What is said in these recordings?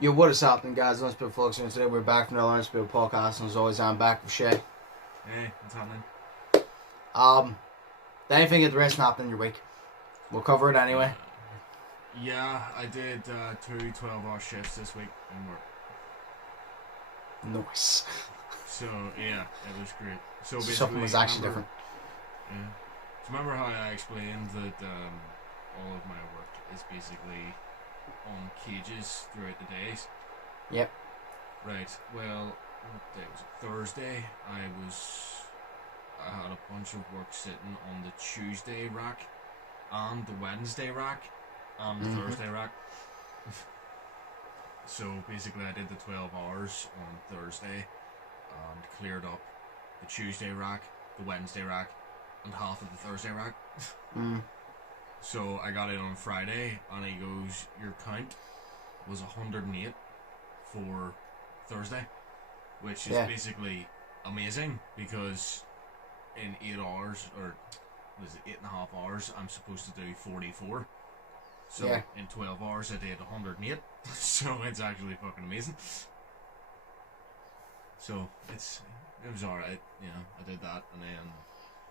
Yo, what is happening, guys? Undisputed Vlogs, and today we're back from another Undisputed podcast, and as always, I'm back with Shay. Hey, what's happening? Anything at the rest happening your week? We'll cover it anyway. Yeah, I did 2 12-hour shifts this week in work. Nice. So, yeah, it was great. So basically, Something was actually different. Yeah. So remember how I explained that all of my work is basically on cages throughout the days? Yep. Right, well, what day was it? Thursday, I had a bunch of work sitting on the Tuesday rack and the Wednesday rack and the Thursday rack. So basically I did the 12 hours on Thursday and cleared up the Tuesday rack, the Wednesday rack, and half of the Thursday rack. So I got in on Friday and he goes, your count was 108 for Thursday, which is basically amazing because in 8 hours, or was it 8.5 hours, I'm supposed to do 44. So in 12 hours I did 108. So it's actually fucking amazing. So it was alright, you know, I did that, and then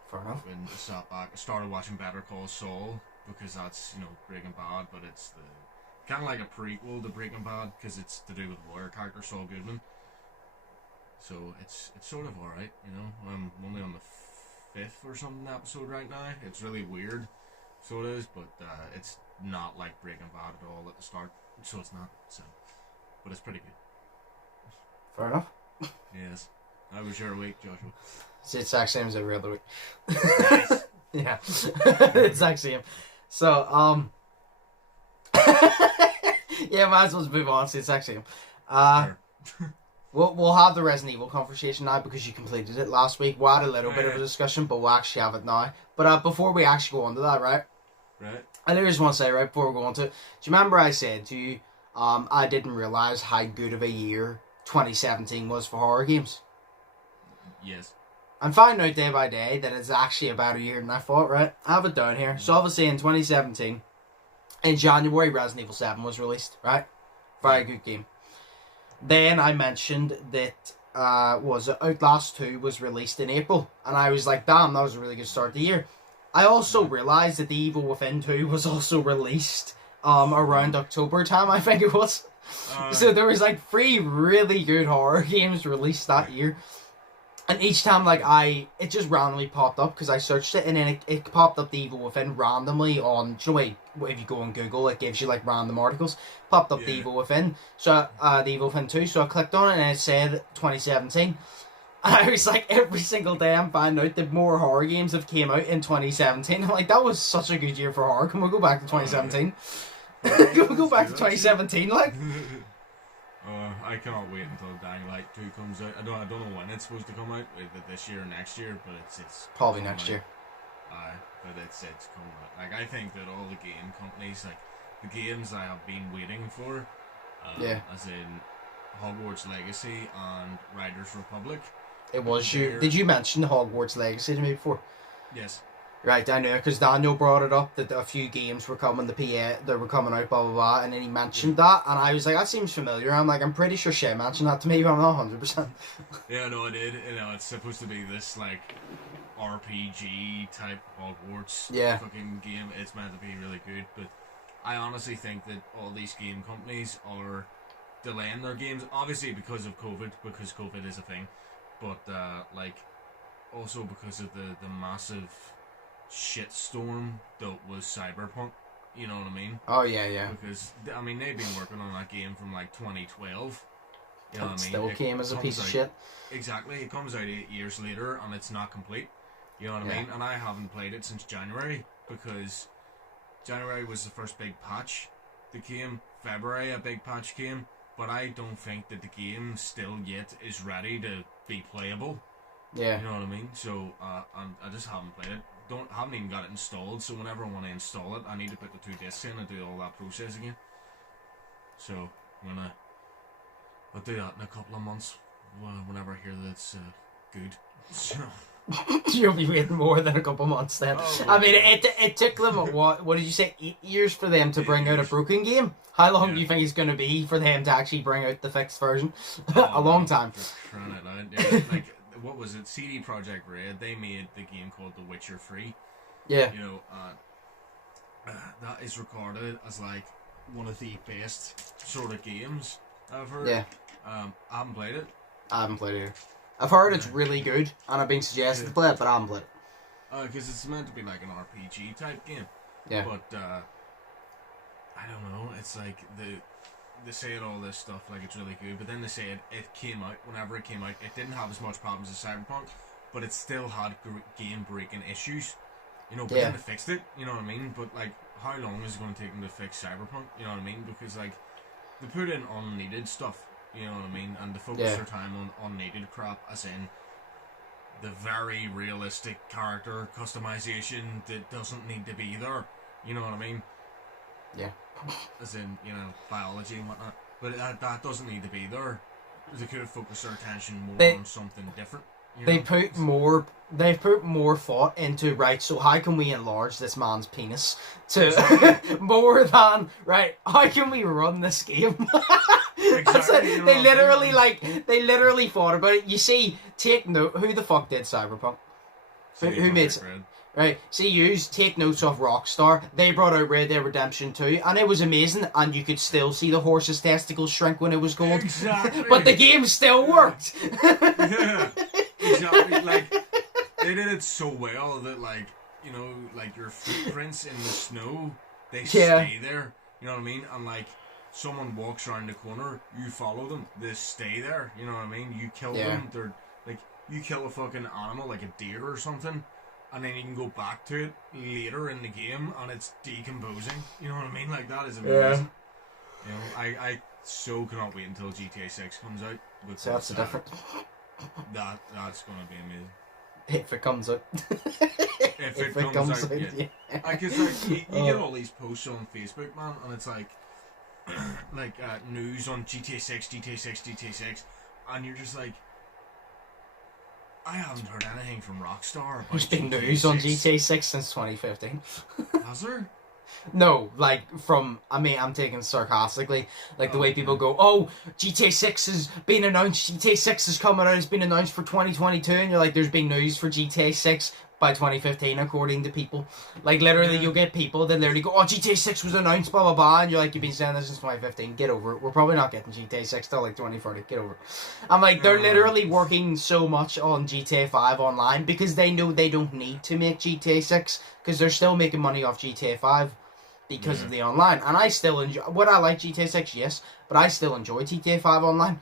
fair enough. when I sat back, I started watching Better Call Saul, because that's, you know, Breaking Bad, but it's the kind of like a prequel to Breaking Bad, because it's to do with the lawyer character Saul Goodman. So it's sort of alright, you know. I'm only on the 5th or something episode right now. It's really weird, so it is, but it's not like Breaking Bad at all at the start, so it's not. So, but it's pretty good. Fair enough. Yes. How was your week, Joshua? It's the exact same as every other week. Nice. Yeah. It's exact same. So, yeah, might as well move on. It's the exact same. Sure. We'll have the Resident Evil conversation now because you completed it last week. We had a little bit of a discussion, but we'll actually have it now. But before we actually go on to that, right? Right. I just want to say, right before we go on to it, do you remember I said to you, I didn't realise how good of a year 2017 was for horror games? Yes. I'm finding out day by day that it's actually a better year than I thought, right? I have it down here. So obviously in 2017, in January, Resident Evil 7 was released, right? Very good game. Then I mentioned that Outlast 2 was released in April, and I was like, damn, that was a really good start to the year. I also realised that The Evil Within 2 was also released around October time, I think it was. So there was like 3 really good horror games released that year. And each time, it just randomly popped up because I searched it, and then it popped up The Evil Within randomly on, do you know, if you go on Google, it gives you like random articles. Popped up The Evil Within, so The Evil Within 2. So I clicked on it, and it said 2017. And I was like, every single day I'm finding out that more horror games have came out in 2017. I'm like, that was such a good year for horror. Can we go back to 2017? Can we go back to 2017? Like. I cannot wait until Dying Light 2 comes out. I don't know when it's supposed to come out, either this year or next year, but it's probably next year. But it's coming out. Like, I think that all the game companies, like the games I have been waiting for, as in Hogwarts Legacy and Riders Republic. It was you. Did you mention Hogwarts Legacy to me before? Yes. Right, I know, because Daniel brought it up that a few games were coming, they were coming out, blah, blah, blah, and then he mentioned that, and I was like, that seems familiar. I'm like, I'm pretty sure Shay mentioned that to me, but I'm not 100%. Yeah, no, I did. You know, it's supposed to be this, like, RPG type Hogwarts fucking game. It's meant to be really good, but I honestly think that all these game companies are delaying their games, obviously because of COVID, because COVID is a thing, but, also because of the massive shitstorm that was Cyberpunk, you know what I mean? Oh yeah. Because I mean they've been working on that game from like 2012. You know what I mean? Still came as a piece of shit. Exactly, it comes out 8 years later and it's not complete. You know what I mean? And I haven't played it since January because January was the first big patch that came. February a big patch came, but I don't think that the game still yet is ready to be playable. Yeah. You know what I mean? So I just haven't played it. Haven't even got it installed, so whenever I want to install it, I need to put the 2 discs in and do all that process again. So I'll do that in a couple of months, whenever I hear that it's good. So You'll be waiting more than a couple months then. Oh, I mean, it took them, what did you say, 8 years for them to bring out a broken game? How long do you think it's going to be for them to actually bring out the fixed version? A long time. Trying it out. Yeah, like, what was it? CD Projekt Red, they made the game called The Witcher 3. Yeah. You know, that is regarded as like one of the best sort of games I've heard. Yeah. I haven't played it. I haven't played it either. I've heard it's really good, and I've been suggested to play it, but I haven't played it. Because it's meant to be like an RPG type game. Yeah. But, I don't know, it's like, they say all this stuff like it's really good, but then they say it came out, whenever it came out, it didn't have as much problems as Cyberpunk, but it still had game-breaking issues. You know, but then they fixed it, you know what I mean? But, like, how long is it going to take them to fix Cyberpunk? You know what I mean? Because, like, they put in unneeded stuff, you know what I mean? And they focus their time on unneeded crap, as in the very realistic character customization that doesn't need to be there, you know what I mean? Yeah. As in, you know, biology and whatnot. But that doesn't need to be there. They could have focused their attention more on something different. They've put more thought into, right, so how can we enlarge this man's penis to more than, right, how can we run this game? Exactly. You know they literally thought about it. You see, take note, who the fuck did Cyberpunk? Who made it? Right, see, take notes off Rockstar. They brought out Red Dead Redemption 2, and it was amazing, and you could still see the horse's testicles shrink when it was cold. Exactly. But the game still worked. Yeah. Exactly, like, they did it so well that, like, you know, like, your footprints in the snow, they stay there, you know what I mean? And, like, someone walks around the corner, you follow them, they stay there, you know what I mean? You kill them, they're, like, you kill a fucking animal, like a deer or something, and then you can go back to it later in the game, and it's decomposing, you know what I mean? Like, that is amazing. You know, I so cannot wait until GTA 6 comes out. So that's the difference. That's gonna be amazing. If it comes out. If it comes out, yeah. Because like, you get all these posts on Facebook, man, and it's like, news on GTA 6, GTA 6, GTA 6, and you're just like, I haven't heard anything from Rockstar about There's been news on GTA 6 since 2015. Has there? No, like, I'm taking sarcastically, like the way people go, oh, GTA 6 has been announced, GTA 6 is coming out, it's been announced for 2022, and you're like, there's been news for GTA 6 by 2015, according to people. Like, literally, you'll get people that literally go, oh, GTA 6 was announced, blah, blah, blah, and you're like, you've been saying this since 2015, get over it. We're probably not getting GTA 6 till, like, 2030, get over it. I'm like, they're literally working so much on GTA 5 online, because they know they don't need to make GTA 6, because they're still making money off GTA 5. Because of the online, and I still enjoy. Would I like GTA 6? Yes, but I still enjoy GTA 5 online.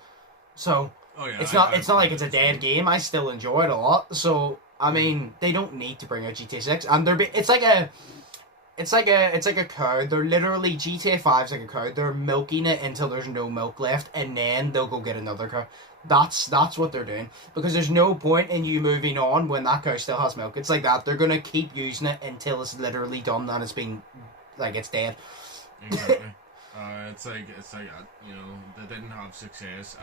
So it's not like it's a dead game. I still enjoy it a lot. So I mean, they don't need to bring out GTA 6, and it's like a cow. They're literally GTA 5's like a cow. They're milking it until there's no milk left, and then they'll go get another cow. That's what they're doing, because there's no point in you moving on when that cow still has milk. It's like that. They're gonna keep using it until it's literally done and it's been. Like, it's dead. Exactly. It's like you know, they didn't have success.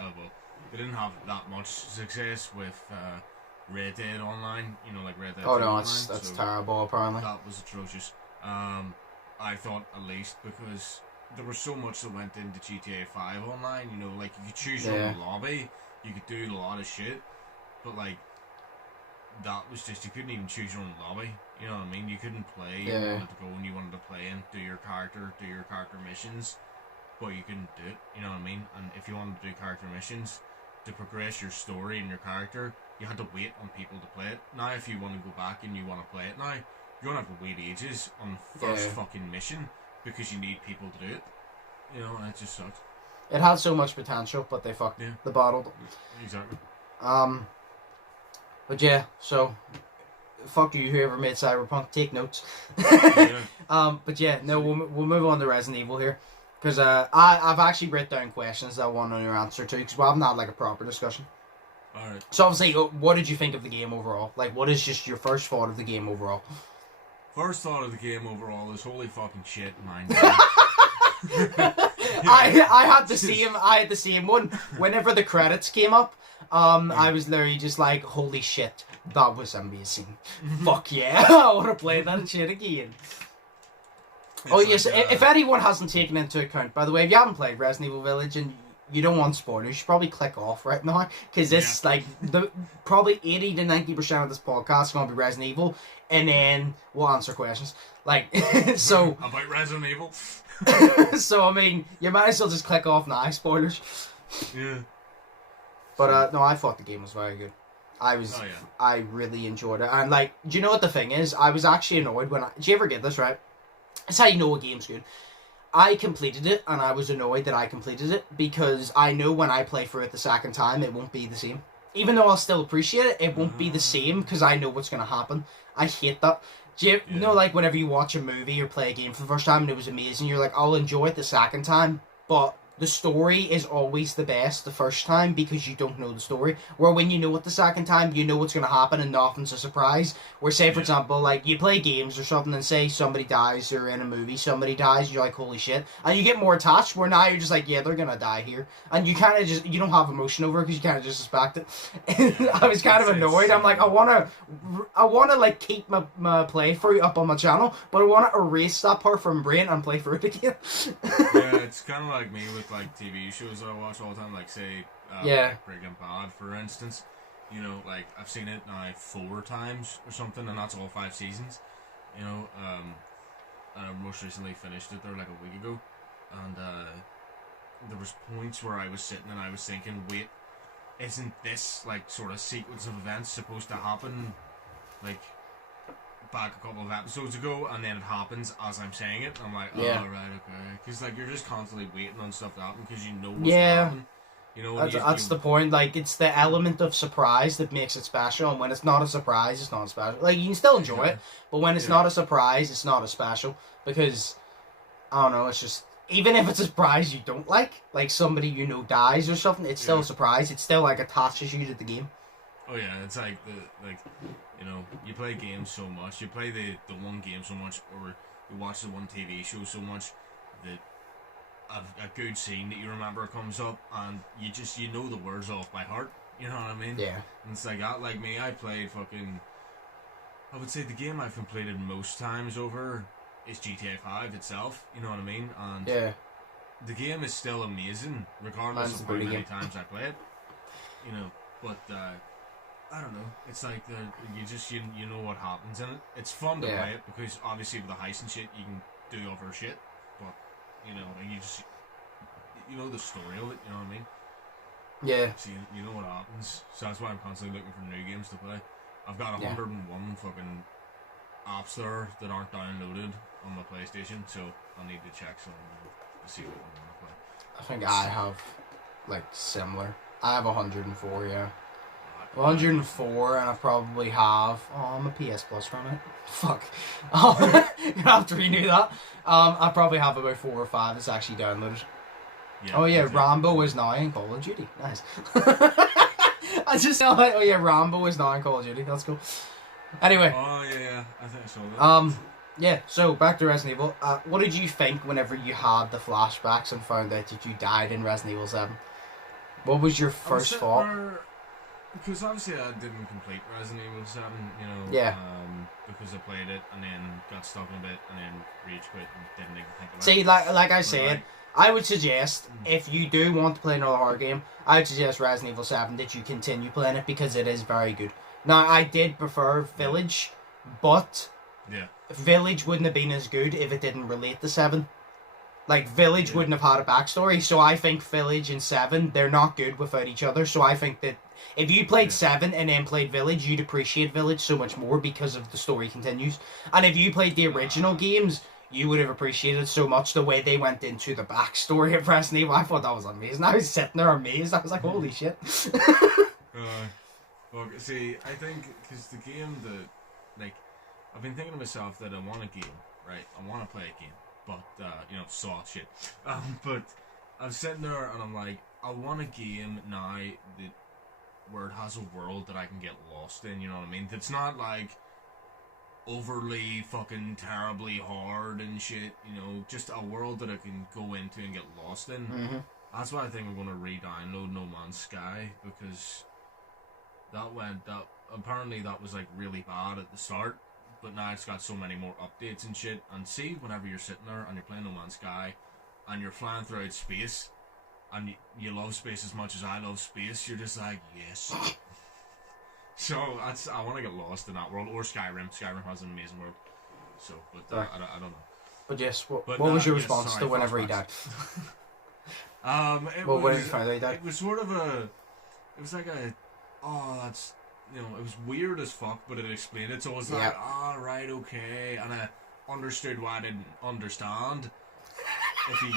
They didn't have that much success with Red Dead Online. You know, like Red Dead. Oh no, Online, that's so terrible. Apparently, that was atrocious. I thought, at least, because there was so much that went into GTA 5 Online. You know, like, you could choose your own lobby, you could do a lot of shit, but like, that was just, you couldn't even choose your own lobby. You know what I mean? You couldn't play. You wanted to go and you wanted to play and do your character missions, but you couldn't do it. You know what I mean? And if you wanted to do character missions to progress your story and your character, you had to wait on people to play it. Now, if you want to go back and you want to play it now, you don't have to wait ages on the first fucking mission because you need people to do it. You know, and it just sucks. It had so much potential, but they fucked the bottle. Exactly. But yeah, so fuck you, whoever made Cyberpunk. Take notes. But yeah, no, we'll move on to Resident Evil here, because I've actually written down questions that I want to know your answer to, because we haven't had like a proper discussion. All right. So obviously, what did you think of the game overall? Like, what is just your first thought of the game overall? First thought of the game overall is holy fucking shit, mind. I had the same one. Whenever the credits came up, I was literally just like, holy shit. That was amazing. Fuck yeah, I want to play that shit again. Oh yes, if anyone hasn't taken into account, by the way, if you haven't played Resident Evil Village and you don't want spoilers, you should probably click off right now, because this, like, probably 80 to 90% of this podcast is going to be Resident Evil, and then we'll answer questions. Like, so... About Resident Evil? So, I mean, you might as well just click off now, spoilers. Yeah. But, no, I thought the game was very good. Oh, I really enjoyed it. And, like, do you know what the thing is? I was actually annoyed when did you ever get this, right? That's how you know a game's good. I completed it, and I was annoyed that I completed it, because I know when I play through it the second time, it won't be the same. Even though I'll still appreciate it, it won't be the same, because I know what's going to happen. I hate that. Do you know, like, whenever you watch a movie or play a game for the first time and it was amazing, you're like, I'll enjoy it the second time, but the story is always the best the first time because you don't know the story. Where when you know it the second time, you know what's going to happen and nothing's a surprise. Where, say, for example, like, you play games or something and say somebody dies, or in a movie somebody dies, you're like, holy shit. And you get more attached, where now you're just like, yeah, they're going to die here. And you kind of just, you don't have emotion over it because you kind of just suspect it. And I was kind of annoyed. I'm like, I want to like, keep my playthrough up on my channel, but I want to erase that part from my brain and play through it again. Yeah, it's kind of like me with, like, TV shows that I watch all the time, like, say, Breaking Bad, for instance. You know, like, I've seen it now 4 times or something, and that's all 5 seasons. You know, I most recently finished it there, like, a week ago, and there was points where I was sitting and I was thinking, wait, isn't this, like, sort of sequence of events supposed to happen, like, back a couple of episodes ago, and then it happens as I'm saying it. I'm like, oh, right, okay. Because, like, you're just constantly waiting on stuff to happen because you know what's going to happen. You know, that's the point. Like, it's the element of surprise that makes it special, and when it's not a surprise, it's not special. Like, you can still enjoy it, but when it's not a surprise, it's not as special. Because, I don't know, it's just, even if it's a surprise you don't like somebody you know dies or something, it's still a surprise. It still, like, attaches you to the game. Oh yeah, it's like you know, you play games so much, you play the one game so much, or you watch the one TV show so much that a good scene that you remember comes up, and you know the words off by heart. You know what I mean? Yeah. And it's like that. Like me, I played fucking. I would say the game I've completed most times over is GTA 5 itself. You know what I mean? And the game is still amazing, regardless of how many times I play it. You know, but. I don't know. It's like you know what happens in it. It's fun to play it because obviously with the heist and shit you can do other shit, but you know, and you know the story of it. You know what I mean? Yeah. So you know what happens. So that's why I'm constantly looking for new games to play. I've got 101 fucking apps there that aren't downloaded on my PlayStation, so I need to check some to see what I want to play. I think I have like similar. I have 104. Yeah. 104, and I probably have. Oh, I'm a PS Plus from it. Fuck. You have to renew that. I probably have about 4 or 5 that's actually downloaded. Yeah, oh yeah, Rambo is now in Call of Duty. Nice. I just felt like, oh yeah, Rambo is now in Call of Duty. That's cool. Anyway. Oh yeah, I think I saw that. Yeah. So back to Resident Evil. What did you think whenever you had the flashbacks and found out that you died in Resident Evil 7? What was your first thought? Because obviously I didn't complete Resident Evil 7, you know, because I played it and then got stuck in a bit and then rage quit and didn't even think about it. See, like I said, I would suggest, if you do want to play another horror game, I would suggest Resident Evil 7 that you continue playing it because it is very good. Now, I did prefer Village, but Village wouldn't have been as good if it didn't relate to 7. Like, Village wouldn't have had a backstory, so I think Village and 7, they're not good without each other, so I think that if you played 7 and then played Village, you'd appreciate Village so much more because of the story continues. And if you played the original games, you would have appreciated so much the way they went into the backstory of Resident Evil. I thought that was amazing. I was sitting there amazed. I was like, holy shit. Well, see, I think, because the game that, like, I've been thinking to myself that I want a game, right? I want to play a game. But, you know, saw shit. But I'm sitting there and I'm like, I want a game now that where it has a world that I can get lost in, you know what I mean? That's not like overly fucking terribly hard and shit, you know, just a world that I can go into and get lost in. That's why I think I'm going to re-download No Man's Sky, because apparently that was like really bad at the start, but now it's got so many more updates and shit. And see, whenever you're sitting there and you're playing No Man's Sky and you're flying throughout space and you love space as much as I love space, you're just like, yes. So I want to get lost in that world. Or Skyrim. Skyrim has an amazing world. So, but I don't know. But yes, what was your response to whenever he died? It was sort of it was like it was weird as fuck, but it explained it, so I was like, right, okay, and I understood why I didn't understand. If he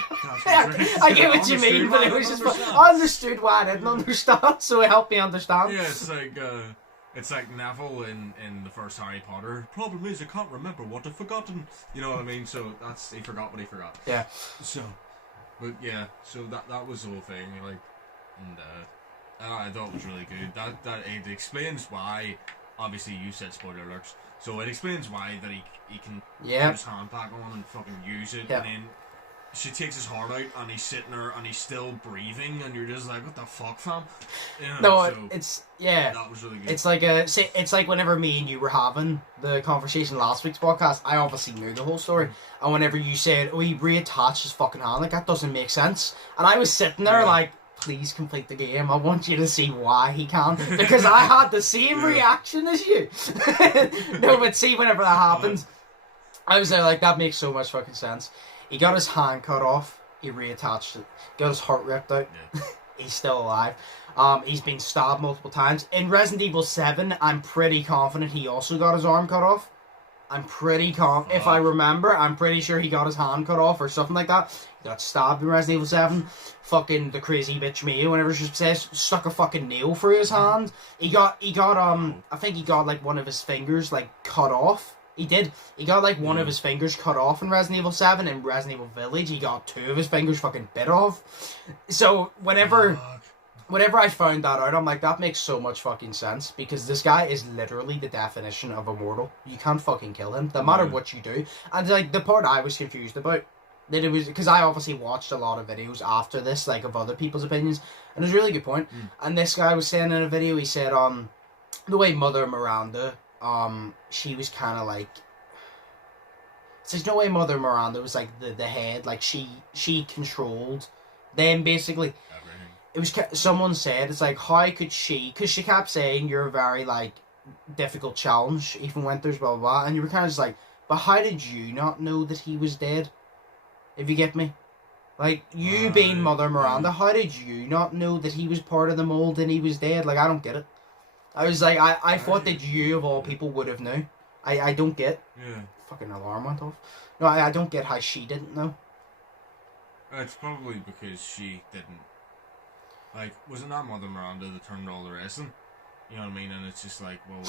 I get what you mean, but it was just I understood why I didn't understand, so it helped me understand. Yeah, it's like Neville in the first Harry Potter. Problem is, I can't remember what I've forgotten. You know what I mean? So he forgot what he forgot. Yeah. So, but yeah, so that was the whole thing. Like, and I thought it was really good. That it explains why. Obviously, you said spoiler alerts, so it explains why that he can put his hand back on and fucking use it, and then she takes his heart out, and he's sitting there, and he's still breathing, and you're just like, what the fuck, fam? That was really good. It's like whenever me and you were having the conversation last week's podcast, I obviously knew the whole story, and whenever you said, he reattached his fucking hand, like, that doesn't make sense, and I was sitting there like, please complete the game, I want you to see why he can't, because I had the same reaction as you. No, but see, whenever that happens, I was there like, that makes so much fucking sense. He got his hand cut off, he reattached it, got his heart ripped out, he's still alive. He's been stabbed multiple times. In Resident Evil 7, I'm pretty confident he also got his arm cut off. If I remember, I'm pretty sure he got his hand cut off or something like that. He got stabbed in Resident Evil 7. Fucking the crazy bitch Mia, whenever she says, stuck a fucking nail through his hand. He got I think he got like one of his fingers like cut off. He did. He got like one of his fingers cut off in Resident Evil 7. In Resident Evil Village, he got two of his fingers fucking bit off. So whenever I found that out, I'm like, that makes so much fucking sense, because this guy is literally the definition of immortal. You can't fucking kill him, no matter what you do. And like the part I was confused about, that it was because I obviously watched a lot of videos after this, like of other people's opinions, and it was a really good point. And this guy was saying in a video, he said, the way Mother Miranda, she was kind of like, there's no way Mother Miranda was like the head, like she controlled them basically. It was, someone said, it's like, how could she, because she kept saying, you're a very like difficult challenge, Ethan Winters, blah blah blah, and you were kind of just like, but how did you not know that he was dead? If you get me, like, you being Mother Miranda, how did you not know that he was part of the mold and he was dead? Like, I don't get it. I was like, I thought that you of all people would have known. I don't get. Yeah. Fucking alarm went off. No, I don't get how she didn't know. It's probably because she didn't. Like, wasn't that Mother Miranda that turned all the rest in? You know what I mean? And it's just like, well,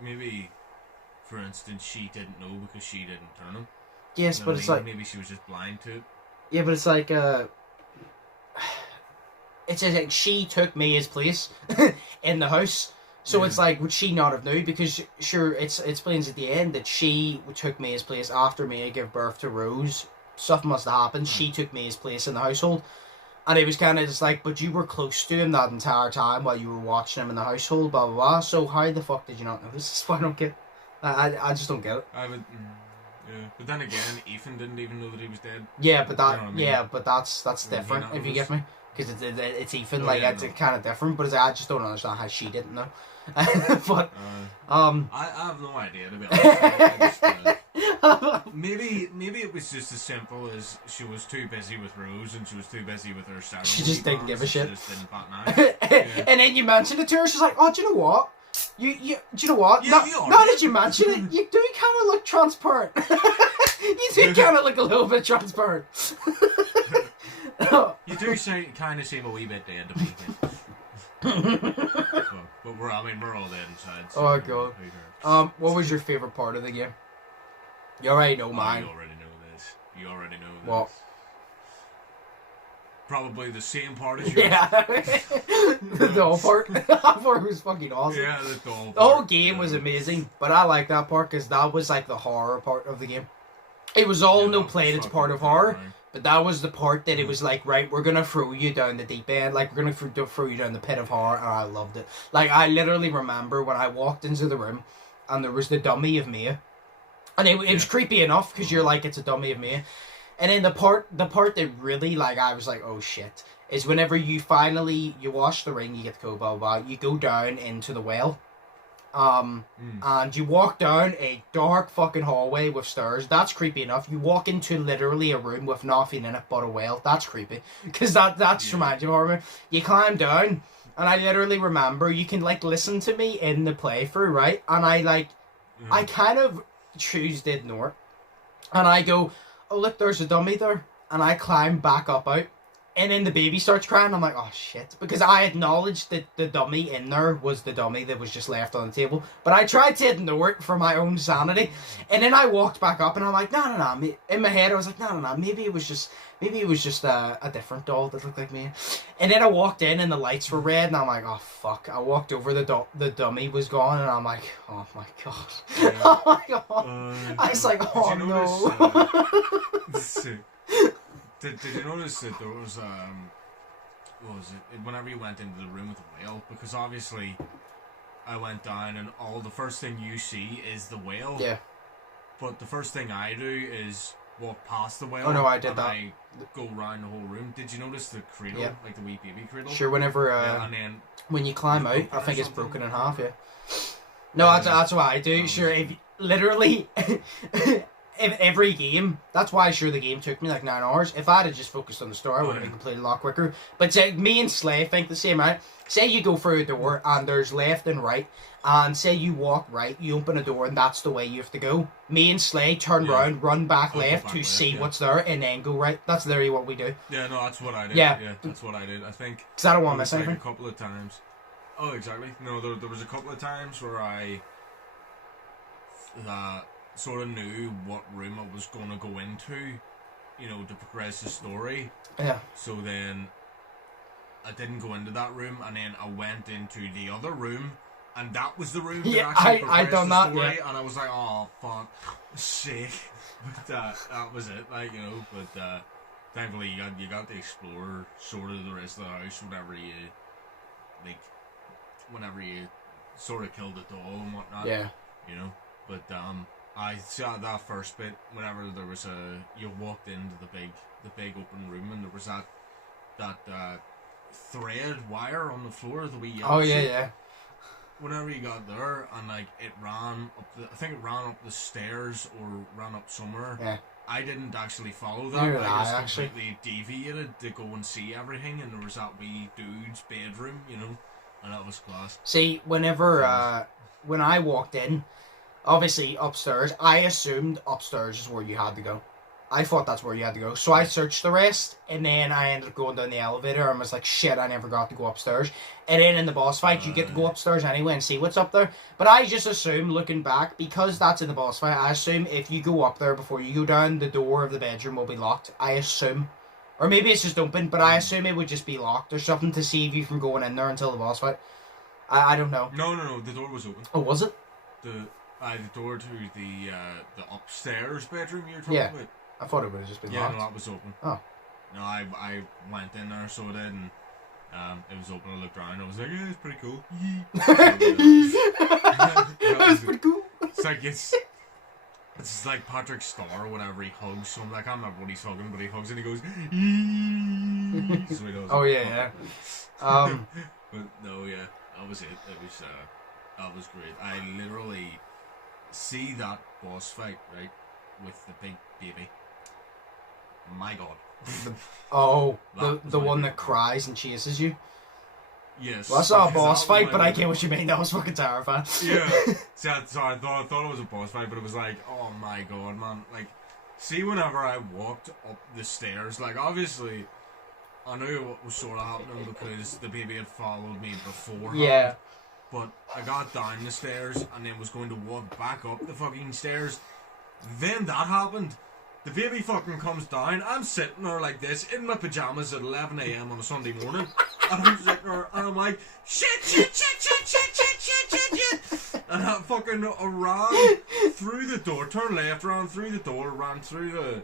maybe, for instance, she didn't know because she didn't turn him. Yes, but it's like, maybe she was just blind to it. Yeah, but it's like, it's like she took Mia's place in the house. So it's like, would she not have known? Because sure, it explains at the end that she took Mia's place after Mia gave birth to Rose. Something must have happened. She took Mia's place in the household. And it was kind of just like, but you were close to him that entire time while you were watching him in the household, blah, blah, blah. So how the fuck did you not know this? This is why I don't get it. I just don't get it. Yeah, but then again, Ethan didn't even know that he was dead. Yeah, but that, you know what I mean? Yeah, but that's different, if you get me. Because it's Ethan, it's kind of different, but I just don't understand how she didn't know. But I have no idea, to be honest. Maybe it was just as simple as she was too busy with Rose and she was too busy with her ceremony. She just didn't give a shit. She just didn't bat an eye. And then you mentioned it to her, she's like, oh, do you know what? Do you know what? Yeah, now that you mention it, you do kind of look transparent. You do kind of look a little bit transparent. You do kind of seem a wee bit dead to me. But we're all dead inside. So oh god. What was your favorite part of the game? You already know mine. You already know this. You already know this. What? Probably the same part as yours. Yeah. The doll part. That part was fucking awesome. Yeah, the doll part. The whole game was amazing, but I like that part because that was like the horror part of the game. It was all no played, it's part of horror. But that was the part that it was like, right, we're gonna throw you down the deep end, like we're gonna throw you down the pit of horror, and I loved it. Like I literally remember when I walked into the room, and there was the dummy of Mia, and it was creepy enough because you're like, it's a dummy of Mia, and then the part that really like I was like, oh shit, is whenever you wash the ring, you get to go blah blah blah, you go down into the well. And you walk down a dark fucking hallway with stairs. That's creepy enough. You walk into literally a room with nothing in it but a well. That's creepy. Because that's reminds you of horror. You climb down, and I literally remember you can like listen to me in the playthrough, right? And I kind of choose to ignore it. And I go, oh look, there's a dummy there. And I climb back up out. And then the baby starts crying. I'm like, oh shit. Because I acknowledged that the dummy in there was the dummy that was just left on the table. But I tried to ignore it for my own sanity. And then I walked back up and I'm like, no. In my head I was like, no. Maybe it was just a different doll that looked like me. And then I walked in and the lights were red and I'm like, oh fuck. I walked over, the dummy was gone and I'm like, oh my god. Yeah. Oh my god. I was like, oh no. Did you notice that there was what was it? Whenever you went into the room with the whale, because obviously I went down and the first thing you see is the whale. Yeah. But the first thing I do is walk past the whale. Oh no, I did that. I go around the whole room. Did you notice the cradle, like the wee baby cradle? Sure. Whenever and then when you climb out, I think it's broken in half. Yeah. No, that's what I do. Sure, if literally. Every game, that's why sure the game took me like 9 hours. If I had just focused on the story, I would have been completed a lot quicker. But say, me and Slay think the same, right? Say you go through a door and there's left and right, and say you walk right, you open a door and that's the way you have to go. Me and Slay turn around, run back left to see what's there, and then go right. That's literally what we do. Yeah, no, that's what I did. Yeah, that's what I did. I think because I don't want to miss anything. A couple of times. Oh, exactly. No, there was a couple of times where I sort of knew what room I was going to go into, to progress the story. Yeah. So then I didn't go into that room, and then I went into the other room, and that was the room that actually progressed the story, and I was like, oh, fuck, sick. But that was it, but thankfully you got to explore sort of the rest of the house whenever you sort of killed the doll and whatnot. Yeah. But I saw that first bit whenever there was you walked into the big open room and there was that thread wire on the floor, the wee yellow shit. Yeah. Whenever you got there and it ran up I think it ran up the stairs or ran up somewhere. Yeah. I didn't actually follow that. I just completely deviated to go and see everything, and there was that wee dude's bedroom, and that was class. See, whenever when I walked in, obviously upstairs, I assumed upstairs is where you had to go. I thought that's where you had to go. So I searched the rest, and then I ended up going down the elevator and was like, shit, I never got to go upstairs. And then in the boss fight, you get to go upstairs anyway and see what's up there. But I just assume, looking back, because that's in the boss fight, I assume if you go up there before you go down, the door of the bedroom will be locked. I assume. Or maybe it's just open, but I assume it would just be locked or something to save you from going in there until the boss fight. I don't know. No, the door was open. Oh, was it? The door to the upstairs bedroom you're talking about. I thought it would have just been locked. Yeah, no, that was open. Oh. No, I went in there, so I did, and it was open. I looked around, I was like, yeah, it's pretty cool. That was pretty cool. It's like, it's like Patrick Star whenever he hugs someone. I can't remember what he's hugging, but he hugs and he goes, so he does. Oh, yeah. But no, yeah, that was it. It was, that was great. I literally see that boss fight, right, with the big baby. My god. The one that cries and chases you? Yes. Well, that's not a boss fight, but I get what you mean. That was fucking terrifying. Yeah. See, I thought it was a boss fight, but it was like, oh my god, man. Like, see, whenever I walked up the stairs, like, obviously, I knew what was sort of happening because the baby had followed me before. Yeah. But I got down the stairs and then was going to walk back up the fucking stairs. Then that happened. The baby fucking comes down. I'm sitting there like this in my pajamas at 11 a.m. on a Sunday morning. And I'm sitting there and I'm like, shit. And I fucking ran through the door, turned left, ran through the door, ran through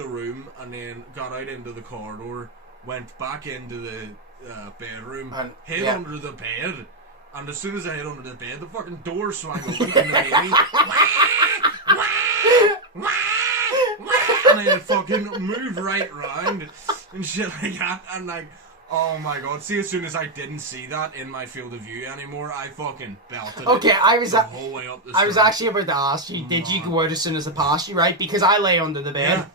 the room and then got out into the corridor, went back into the bedroom, And, hid yeah. under the bed, and as soon as I hid under the bed, the fucking door swung open and the baby and then it fucking moved right round and shit like that, and like, oh my god, see, as soon as I didn't see that in my field of view anymore, I fucking belted Okay, it the whole way up the I was stairs. actually about to ask you, did you go out as soon as I passed you, right? Because I lay under the bed. Yeah.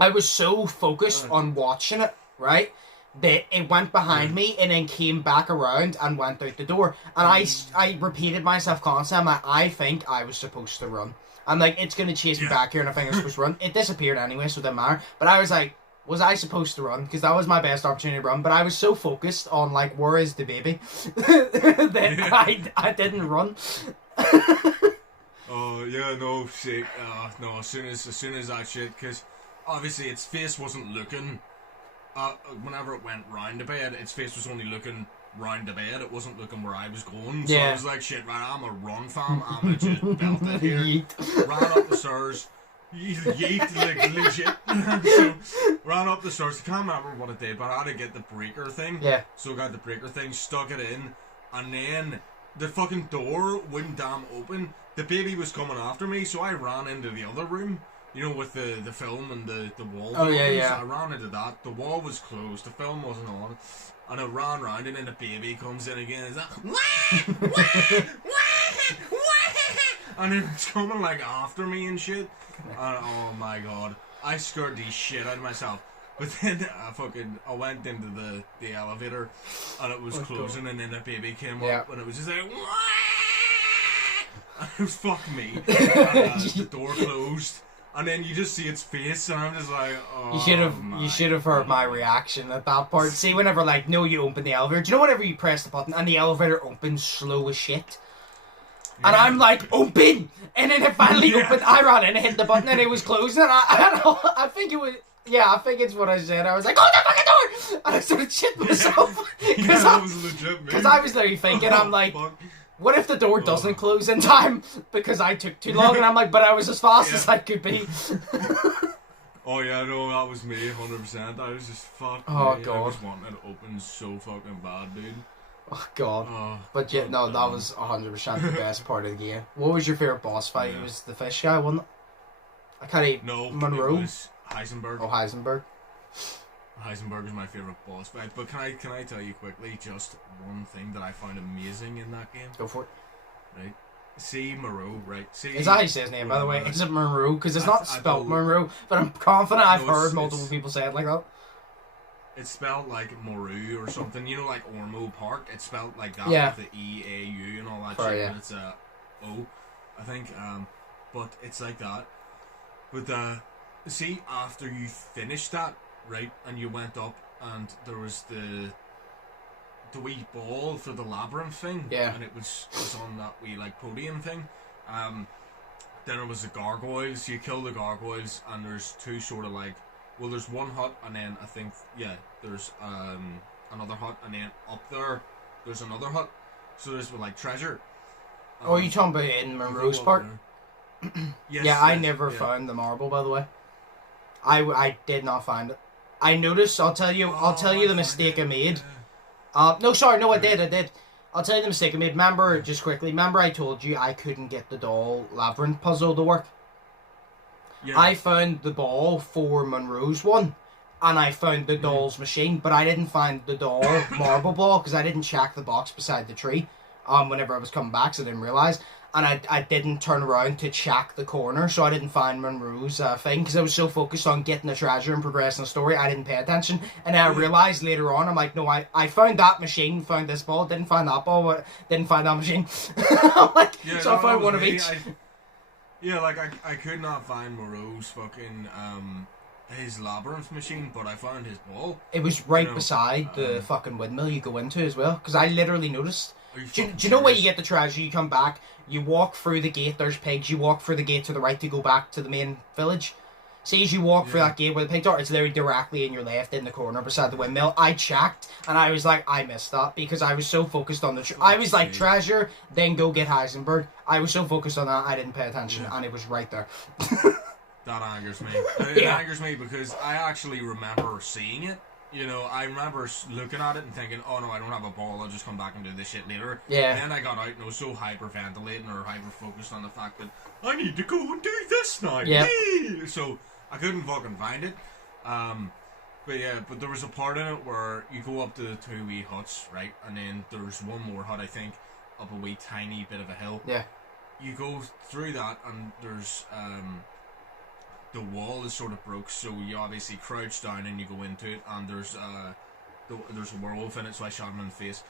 I was so focused on watching it, right? That it went behind me and then came back around and went out the door. And I repeated myself constantly. I'm like, I think I was supposed to run. I'm like, it's going to chase me back here and I think I was supposed to run. It disappeared anyway, so it didn't matter. But I was like, was I supposed to run? Because that was my best opportunity to run. But I was so focused on, like, where is the baby? that I didn't run. Oh yeah, no shit. No, as soon as that shit, because obviously its face wasn't looking. Whenever it went round the bed, its face was only looking round the bed. It wasn't looking where I was going. So I was like, shit, right, I'm a run, fam. I'm legit belted here. Yeet. Ran up the stairs. Yeet, like legit. So ran up the stairs. I can't remember what it did, but I had to get the breaker thing. Yeah. So I got the breaker thing, stuck it in, and then the fucking door wouldn't damn open. The baby was coming after me, so I ran into the other room. You know, with the film and the wall. Oh, yeah. So I ran into that. The wall was closed. The film wasn't on. And I ran round, and then the baby comes in again. It's like, wah, wah, wah, wah. And then it's coming like after me and shit. And oh my god, I scared the shit out of myself. But then I went into the elevator, and it was closing, and then the baby came up, and it was just like, wah! And it was fuck me. And, the door closed. And then you just see its face, and I'm just like, oh. You should have heard my reaction at that part. See, whenever like, no, you open the elevator. Do you know whenever you press the button and the elevator opens slow as shit? And I'm like, open! And then it finally opened. I ran in and hit the button, and it was closing. And I think it was. Yeah, I think it's what I said. I was like, oh, the fucking door! And I started shitting myself because that was legit, because I was literally thinking, I'm like. What if the door doesn't close in time because I took too long? And I'm like, but I was as fast as I could be. Oh yeah, no, that was me, 100%. I was just fuck. Oh me. god, I was wanting it to open so fucking bad, dude. Oh god. But yeah, no, that was 100% the best part of the game. What was your favorite boss fight? It was the fish guy, wasn't it? I can't even. No, Monroe. it was Heisenberg. Oh, Heisenberg. Heisenberg is my favorite boss fight. But can I tell you quickly just one thing that I found amazing in that game? Go for it. Right. See Moreau, right? See. Is that how you say his name, by the way? Is it Monroe? Because it's not spelled I Monroe, but I'm confident I've No, heard multiple people say it like that. It's spelled like Moreau or something. You know, like Ormo Park. It's spelled like that with the E-A-U and all that shit. Yeah. And it's O, I think. But it's like that. But see, after you finished that, right, and you went up, and there was the wee ball for the labyrinth thing, and it was on that wee like podium thing. Then there was the gargoyles. You kill the gargoyles, and there's two sort of like, well, there's one hut, and then I think there's another hut, and then up there's another hut. So there's like treasure. Oh, you talking about in Monroe's part? Yes, yeah, I never found the marble, by the way. I did not find it. I noticed. I'll tell you the mistake I made. No, sorry, no, I did. I'll tell you the mistake I made. Remember, just quickly. Remember, I told you I couldn't get the doll labyrinth puzzle to work. Yeah. I found the ball for Monroe's one, and I found the doll's machine, but I didn't find the doll marble ball because I didn't check the box beside the tree. Whenever I was coming back, so I didn't realize. And I didn't turn around to check the corner, so I didn't find Monroe's thing, because I was so focused on getting the treasure and progressing the story, I didn't pay attention. And then I realised later on, I'm like, no, I found that machine, found this ball, didn't find that ball, but didn't find that machine. I'm like, so I found one of each. I could not find Moreau's fucking, his labyrinth machine, but I found his ball. It was right beside the fucking windmill you go into as well, because I literally noticed. Do you know where you get the treasure? You come back, you walk through the gate, there's pigs, you walk through the gate to the right to go back to the main village. See, as you walk through that gate where the pigs are, it's literally directly in your left in the corner beside the windmill. I checked, and I was like, I missed that, because I was so focused on I was like, treasure, then go get Heisenberg. I was so focused on that, I didn't pay attention, and it was right there. That angers me. It angers me because I actually remember seeing it. You know, I remember looking at it and thinking, oh no, I don't have a ball, I'll just come back and do this shit later. Yeah. And then I got out and I was so hyperventilating or hyper-focused on the fact that I need to go and do this now. Yeah. So I couldn't fucking find it. But there was a part in it where you go up to the 2 wee huts, right? And then there's one more hut, I think, up a wee tiny bit of a hill. Yeah. You go through that and there's... the wall is sort of broke, so you obviously crouch down and you go into it, and there's a werewolf in it, so I shot him in the face.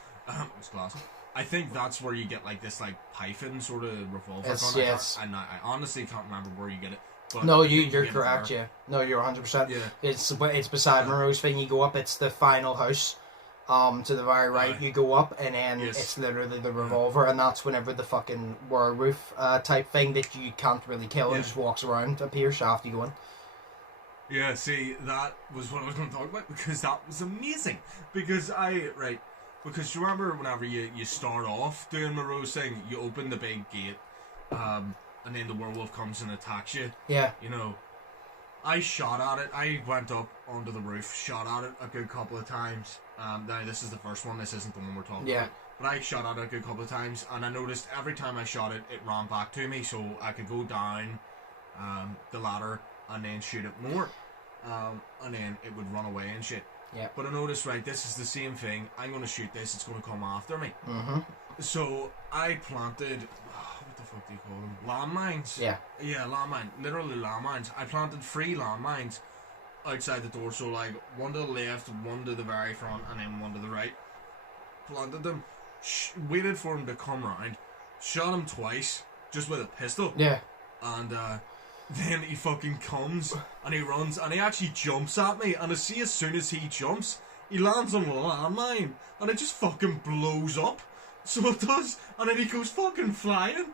It's class. I think that's where you get like this like python sort of revolver gun. Yes. And I honestly can't remember where you get it. But No, you're correct. Yeah. No, you're 100%. Yeah. It's beside Monroe's thing. You go up. It's the final house. To the very right, you go up, and then it's literally the revolver, and that's whenever the fucking werewolf type thing that you can't really kill and just walks around appears after you go in. Yeah, see, that was what I was going to talk about, because that was amazing. Because because you remember whenever you start off doing Moreau's thing, you open the big gate, and then the werewolf comes and attacks you. Yeah. You know, I shot at it. I went up onto the roof, shot at it a good couple of times. Now, this is the first one. This isn't the one we're talking about. But I shot at it a good couple of times, and I noticed every time I shot it, it ran back to me, so I could go down the ladder and then shoot it more. And then it would run away and shit. Yeah. But I noticed, right, this is the same thing. I'm going to shoot this. It's going to come after me. Mm-hmm. So I planted... what the fuck do you call them? Landmines. Yeah. Yeah, landmine. Literally landmines. I planted 3 landmines outside the door, so like one to the left, one to the very front, and then one to the right. Planted them, waited for him to come round, shot him twice, just with a pistol. Yeah. And then he fucking comes, and he runs, and he actually jumps at me, and I see as soon as he jumps, he lands on a landmine, and it just fucking blows up. So it does, and then he goes fucking flying.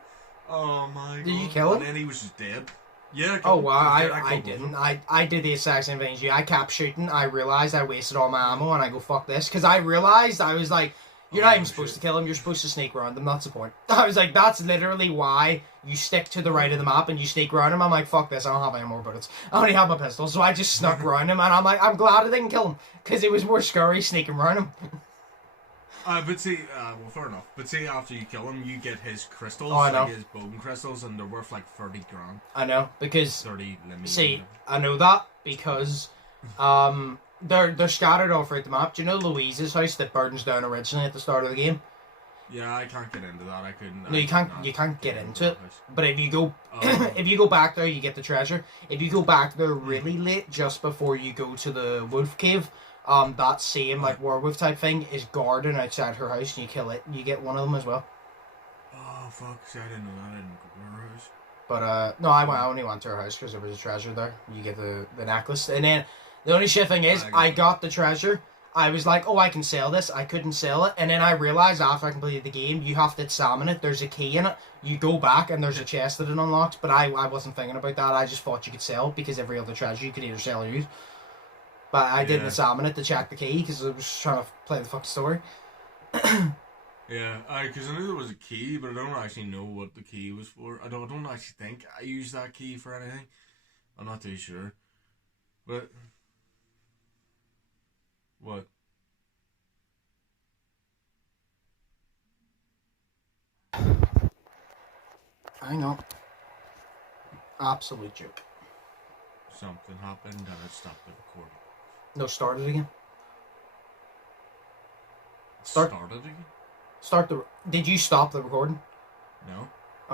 Oh my god. Did you kill him? And then he was just dead. Yeah. Oh wow, I didn't. I did the exact same thing as you. I kept shooting. I realized I wasted all my ammo, and I go fuck this, because I realized I was like, you're not even supposed to kill him. You're supposed to sneak around them. That's the point. I was like, that's literally why you stick to the right of the map and you sneak around him. I'm like, fuck this. I don't have any more bullets. I only have my pistol, so I just snuck around him, and I'm like, I'm glad I didn't kill him, because it was more scary sneaking around him. But see, well, fair enough. But see, after you kill him, you get his crystals, I know. like his bone crystals, and they're worth like 30 grand. I know, because 30 limit. see, I know that because they're scattered all throughout the map. Do you know Louise's house that burns down originally at the start of the game? Yeah, I can't get into that. I couldn't. No, you can't. You can't get into it. But if you go, if you go back there, you get the treasure. If you go back there really late, just before you go to the wolf cave, that same like werewolf type thing is guarding outside her house, and you kill it, and you get one of them as well. Oh fuck! See, I didn't know that. I didn't go to her house. But no, I only went to her house because there was a treasure there. You get the necklace, and then the only shit thing is, I got the treasure. I was like, oh, I can sell this. I couldn't sell it, and then I realized after I completed the game, you have to examine it. There's a key in it. You go back, and there's a chest that it unlocks. But I wasn't thinking about that. I just thought you could sell it, because every other treasure you could either sell or use. But I didn't examine it to check the key, because I was trying to play the fucking story. Yeah, because I knew there was a key, but I don't actually know what the key was for. I don't actually think I used that key for anything. I'm not too sure. But what? I know. Absolute joke. Something happened and it stopped the recording. No, start it again. Started again? Start the... Did you stop the recording? No.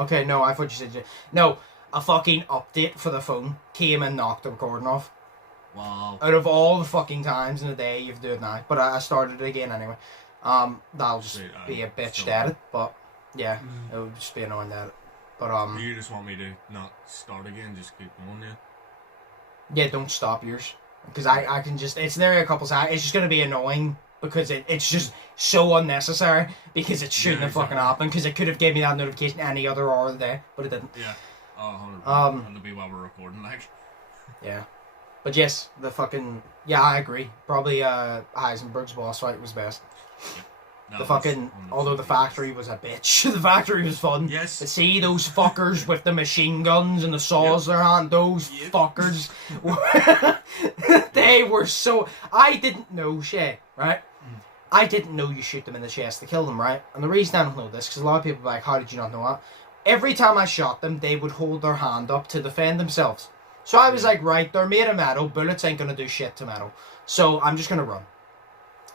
Okay, no, I thought you said... No, a fucking update for the phone came and knocked the recording off. Wow. Out of all the fucking times in a day, you've done it now. But I started it again anyway. That'll just be a bitch to edit, but yeah, it would just be annoying to edit. But you just want me to not start again, just keep going, yeah? Yeah, don't stop yours. Because I can just... It's there a couple times. It's just going to be annoying because it's just so unnecessary, because it shouldn't have fucking happened, because it could have gave me that notification any other hour of the day, but it didn't. Yeah. Oh, 100%. It'll be while we're recording, like. Yeah. But yes, the fucking... Yeah, I agree. Probably Heisenberg's boss fight was best. The fucking, although the factory was a bitch, the factory was fun. Yes. To see those fuckers with the machine guns and the saws in their hand, those fuckers, they were so. I didn't know, Shay, right? I didn't know you shoot them in the chest to kill them, right? And the reason I don't know this, because a lot of people are like, how did you not know that? Every time I shot them, they would hold their hand up to defend themselves. So I was like, right, they're made of metal, bullets ain't gonna do shit to metal. So I'm just gonna run.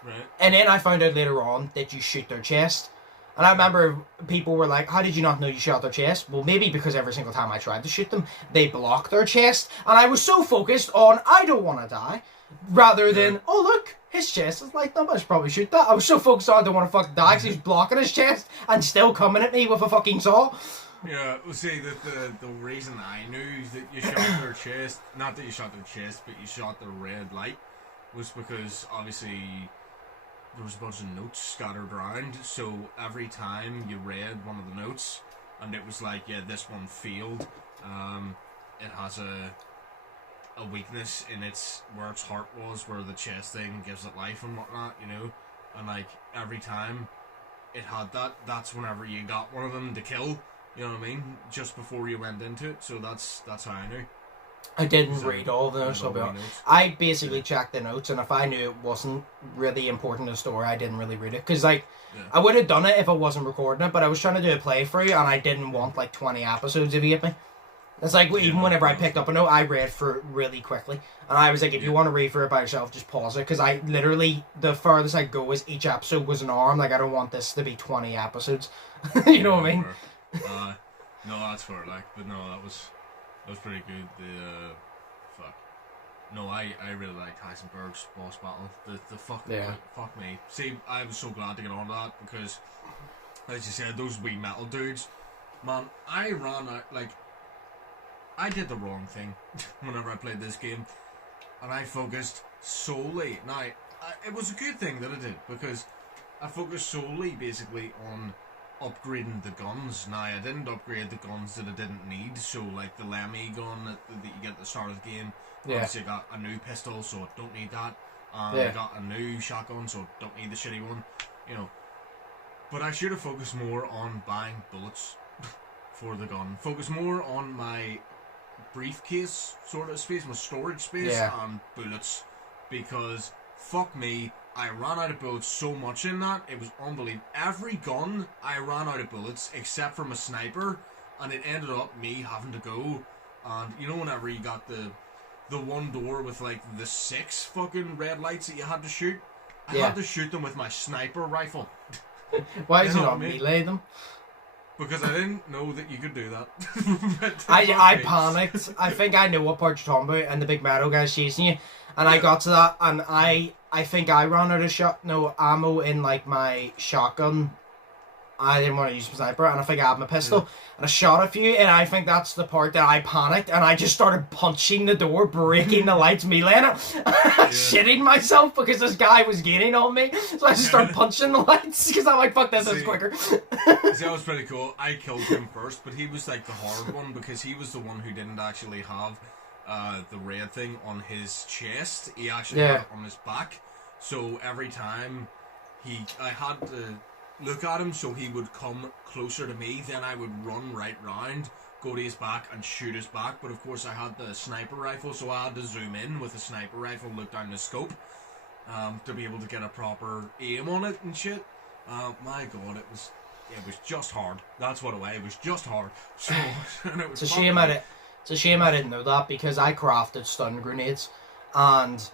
Right. And then I found out later on that you shoot their chest. And I remember people were like, how did you not know you shot their chest? Well, maybe because every single time I tried to shoot them, they blocked their chest. And I was so focused on, I don't want to die, rather than, oh look, his chest is lighting up, I should probably shoot that. I was so focused on, I don't want to fucking die, because he was blocking his chest and still coming at me with a fucking saw. Yeah, well, see, the reason I knew that you shot their chest, not that you shot their chest, but you shot the red light, was because obviously there was a bunch of notes scattered around, so every time you read one of the notes, and it was like, yeah, this one failed, it has a weakness in its, where its heart was, where the chest thing gives it life and whatnot, you know, and like, every time it had that, that's whenever you got one of them to kill, you know what I mean, just before you went into it, so that's how I knew. I didn't read all of those, so I basically checked the notes, and if I knew it wasn't really important to the story, I didn't really read it. Because, like, I would have done it if I wasn't recording it, but I was trying to do a playthrough, and I didn't want, like, 20 episodes if you get me. It's like, even whenever I picked up a note, I read for it really quickly. And I was like, if you want to read for it by yourself, just pause it. Because I literally, the farthest I go is each episode was an hour. I'm like, I don't want this to be 20 episodes. You know what I mean? No, that's fair, like, but no, that was pretty good. No, I really like Heisenberg's boss battle. The fuck, fuck me. See, I was so glad to get on that because, as you said, those wee metal dudes, man, I ran out, like, I did the wrong thing whenever I played this game, and I focused solely, now, it was a good thing that I did, because I focused solely, basically, on upgrading the guns. Now, I didn't upgrade the guns that I didn't need, so like the Lemmy gun that you get at the start of the game, obviously I got a new pistol, so I don't need that, and I got a new shotgun, so I don't need the shitty one, you know. But I should have focused more on buying bullets for the gun, focus more on my briefcase sort of space, my storage space, and bullets, because fuck me, I ran out of bullets so much in that, it was unbelievable. Every gun, I ran out of bullets, except for my sniper, and it ended up me having to go, and you know whenever you got the one door with like the 6 fucking red lights that you had to shoot? I had to shoot them with my sniper rifle. Why did you not melee them? Because I didn't know that you could do that. I panicked. I think I know what part you're talking about, and the big metal guy's chasing you, and I got to that, and I think I ran out of ammo in like my shotgun. I didn't want to use my sniper, and I think I had my pistol, and I shot a few, and I think that's the part that I panicked, and I just started punching the door, breaking the lights, melee it, shitting myself because this guy was gaining on me, so I just started punching the lights, because I'm like, fuck this, it's quicker. See, that was pretty cool. I killed him first, but he was like the hard one, because he was the one who didn't actually have the red thing on his chest. He actually had it on his back, so every time I had to look at him so he would come closer to me, then I would run right round, go to his back and shoot his back, but of course I had the sniper rifle, so I had to zoom in with the sniper rifle, look down the scope, to be able to get a proper aim on it and shit. My god, it was just hard. That's what it was just hard. So, and it was it's a shame I didn't know that, because I crafted stun grenades, and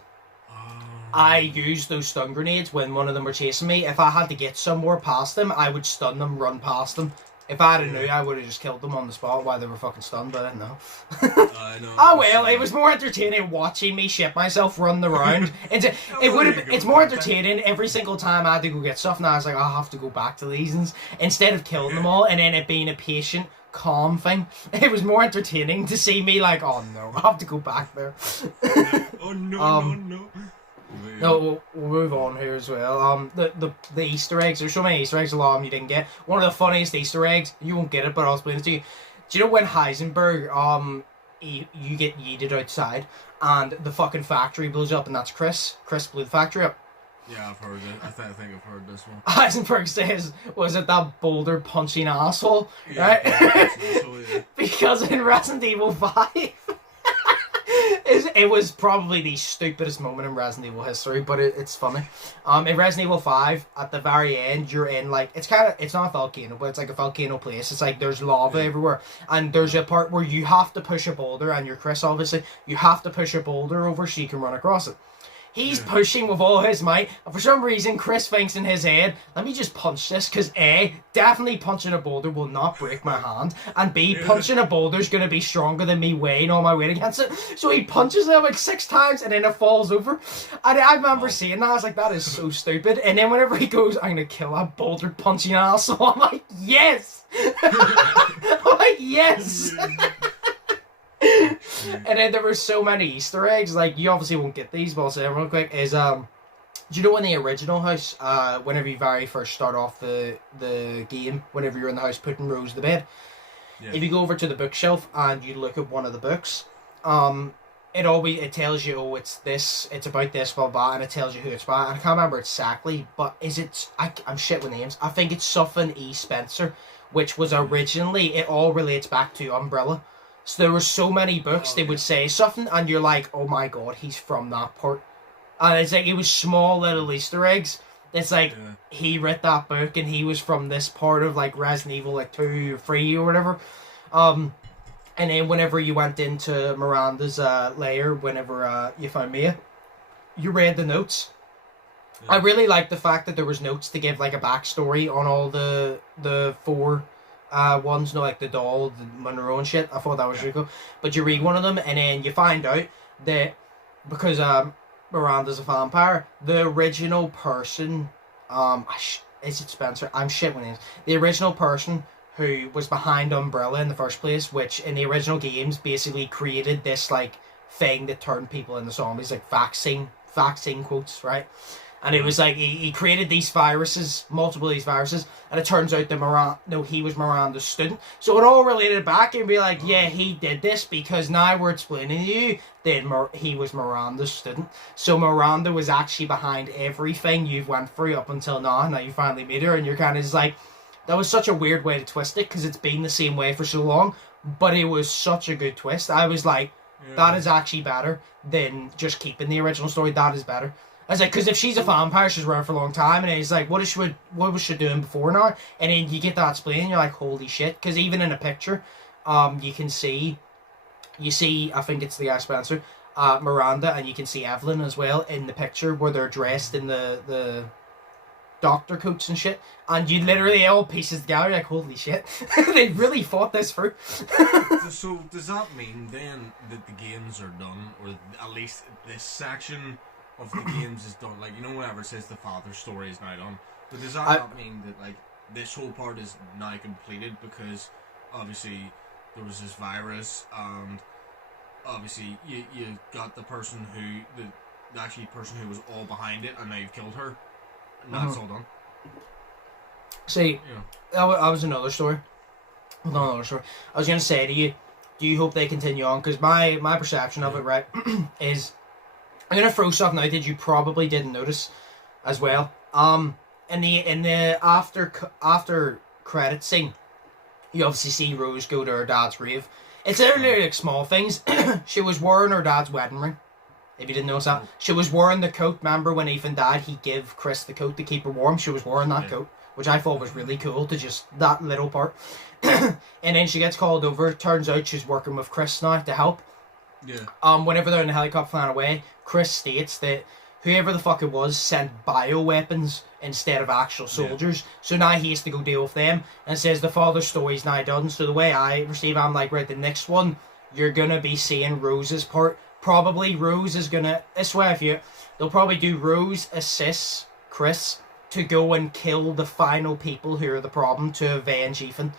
I used those stun grenades when one of them were chasing me. If I had to get somewhere past them, I would stun them, run past them. If I had knew, I would have just killed them on the spot while they were fucking stunned, but I didn't know. Oh well, it was more entertaining watching me shit myself run around. It's more entertaining every single time I had to go get stuff, and I was like, I'll have to go back to these, instead of killing them all, and then it being a patient, calm thing. It was more entertaining to see me like, oh no, I have to go back there. Oh no. No, we'll move on here as well. The Easter eggs. There's so many Easter eggs, a lot of them you didn't get. One of the funniest Easter eggs, you won't get it, but I'll explain it to you. Do you know when Heisenberg, you get yeeted outside, and the fucking factory blows up, and that's Chris? Chris blew the factory up. Yeah, I've heard it. I think I've heard this one. Heisenberg says, was it that boulder punching asshole? Yeah, Right? yeah. Because in Resident Evil 5, it was probably the stupidest moment in Resident Evil history, but it's funny. In Resident Evil 5, at the very end, you're in like, it's not a volcano, but it's like a volcano place. It's like there's lava everywhere, and there's a part where you have to push a boulder, and you're Chris, obviously, you have to push a boulder over so you can run across it. He's pushing with all his might, and for some reason, Chris thinks in his head, let me just punch this, because A, definitely punching a boulder will not break my hand, and B, punching a boulder is going to be stronger than me weighing all my weight against it. So he punches it like 6 times, and then it falls over. And I remember seeing that, I was like, that is so stupid. And then whenever he goes, I'm going to kill that boulder punching asshole, I'm like, yes! I'm like, yes! And then there were so many Easter eggs, like, you obviously won't get these, but I'll say them real quick, is, do you know in the original house, whenever you very first start off the game, whenever you're in the house putting Rose to bed, if you go over to the bookshelf and you look at one of the books, it tells you, oh, it's about this, blah, blah, and it tells you who it's by, and I can't remember exactly, but I'm shit with names, I think it's Sutphin E. Spencer, which was originally, it all relates back to Umbrella. So there were so many books, they would say something, and you're like, oh my god, he's from that part. And it's like, it was small little Easter eggs. It's like, he read that book, and he was from this part of, like, Resident Evil, like, 2 or 3 or whatever. And then whenever you went into Miranda's lair, whenever you found Mia, you read the notes. I really liked the fact that there was notes to give, like, a backstory on all the 4 ones, like the doll, the Monroe and shit. I thought that was really cool. But you read one of them, and then you find out that because Miranda's a vampire, the original person, is it Spencer? I'm shit with names. The original person who was behind Umbrella in the first place, which in the original games basically created this like thing that turned people into zombies, like vaccine quotes, right? And it was like, he created these viruses, multiple of these viruses, and it turns out that he was Miranda's student. So it all related back and be like, yeah, he did this because now we're explaining to you that he was Miranda's student. So Miranda was actually behind everything you've went through up until now, and now you finally meet her, and you're kind of just like, that was such a weird way to twist it, because it's been the same way for so long, but it was such a good twist. I was like, that is actually better than just keeping the original story. That is better. I was like, because if she's a vampire, she's around for a long time, and it's like, what was she doing before now? And then you get that explained, you're like, holy shit. Because even in a picture, you see, I think it's the guy Spencer, Miranda, and you can see Evelyn as well in the picture where they're dressed in the doctor coats and shit, and you literally all pieces together, like, holy shit. They really thought this through. So does that mean then that the games are done, or at least this section of the games is done? Like, you know, whenever it says the father's story is now done, but does that not mean that like this whole part is now completed, because obviously there was this virus, and obviously you got the person who the person who was all behind it, and now you've killed her, and that's all done. See, that was another story. Another story. I was gonna say to you, do you hope they continue on? Because my perception of it, right, is, I'm gonna throw something out that you probably didn't notice as well. In the after credit scene, you obviously see Rose go to her dad's grave. It's literally like small things. She was wearing her dad's wedding ring. If you didn't notice that, she was wearing the coat. Remember when Ethan died, he gave Chris the coat to keep her warm. She was wearing that coat, which I thought was really cool. To just that little part. And then she gets called over. Turns out she's working with Chris now to help. Yeah. Whenever they're in the helicopter flying away, Chris states that whoever the fuck it was sent bioweapons instead of actual soldiers. Yeah. So now he has to go deal with them, and says the father's story's now done. So the way I receive it, I'm like, right, the next one, you're gonna be seeing Rose's part. Probably Rose is gonna, this way, they'll probably do Rose assists Chris to go and kill the final people who are the problem, to avenge Ethan.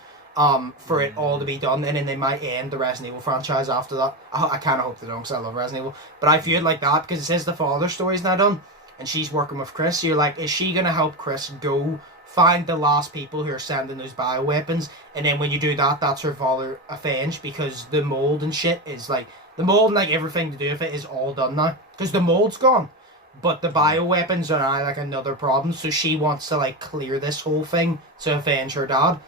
For it all to be done, and then they might end the Resident Evil franchise after that. I kind of hope they don't, because I love Resident Evil, but I feel like that, because it says the father's story's now done, and she's working with Chris, so you're like, is she going to help Chris go find the last people who are sending those bioweapons, and then when you do that, that's her father avenged, because the mold and shit is like, the mold and like everything to do with it is all done now, because the mold's gone, but the bioweapons are now like another problem. So she wants to like clear this whole thing to avenge her dad.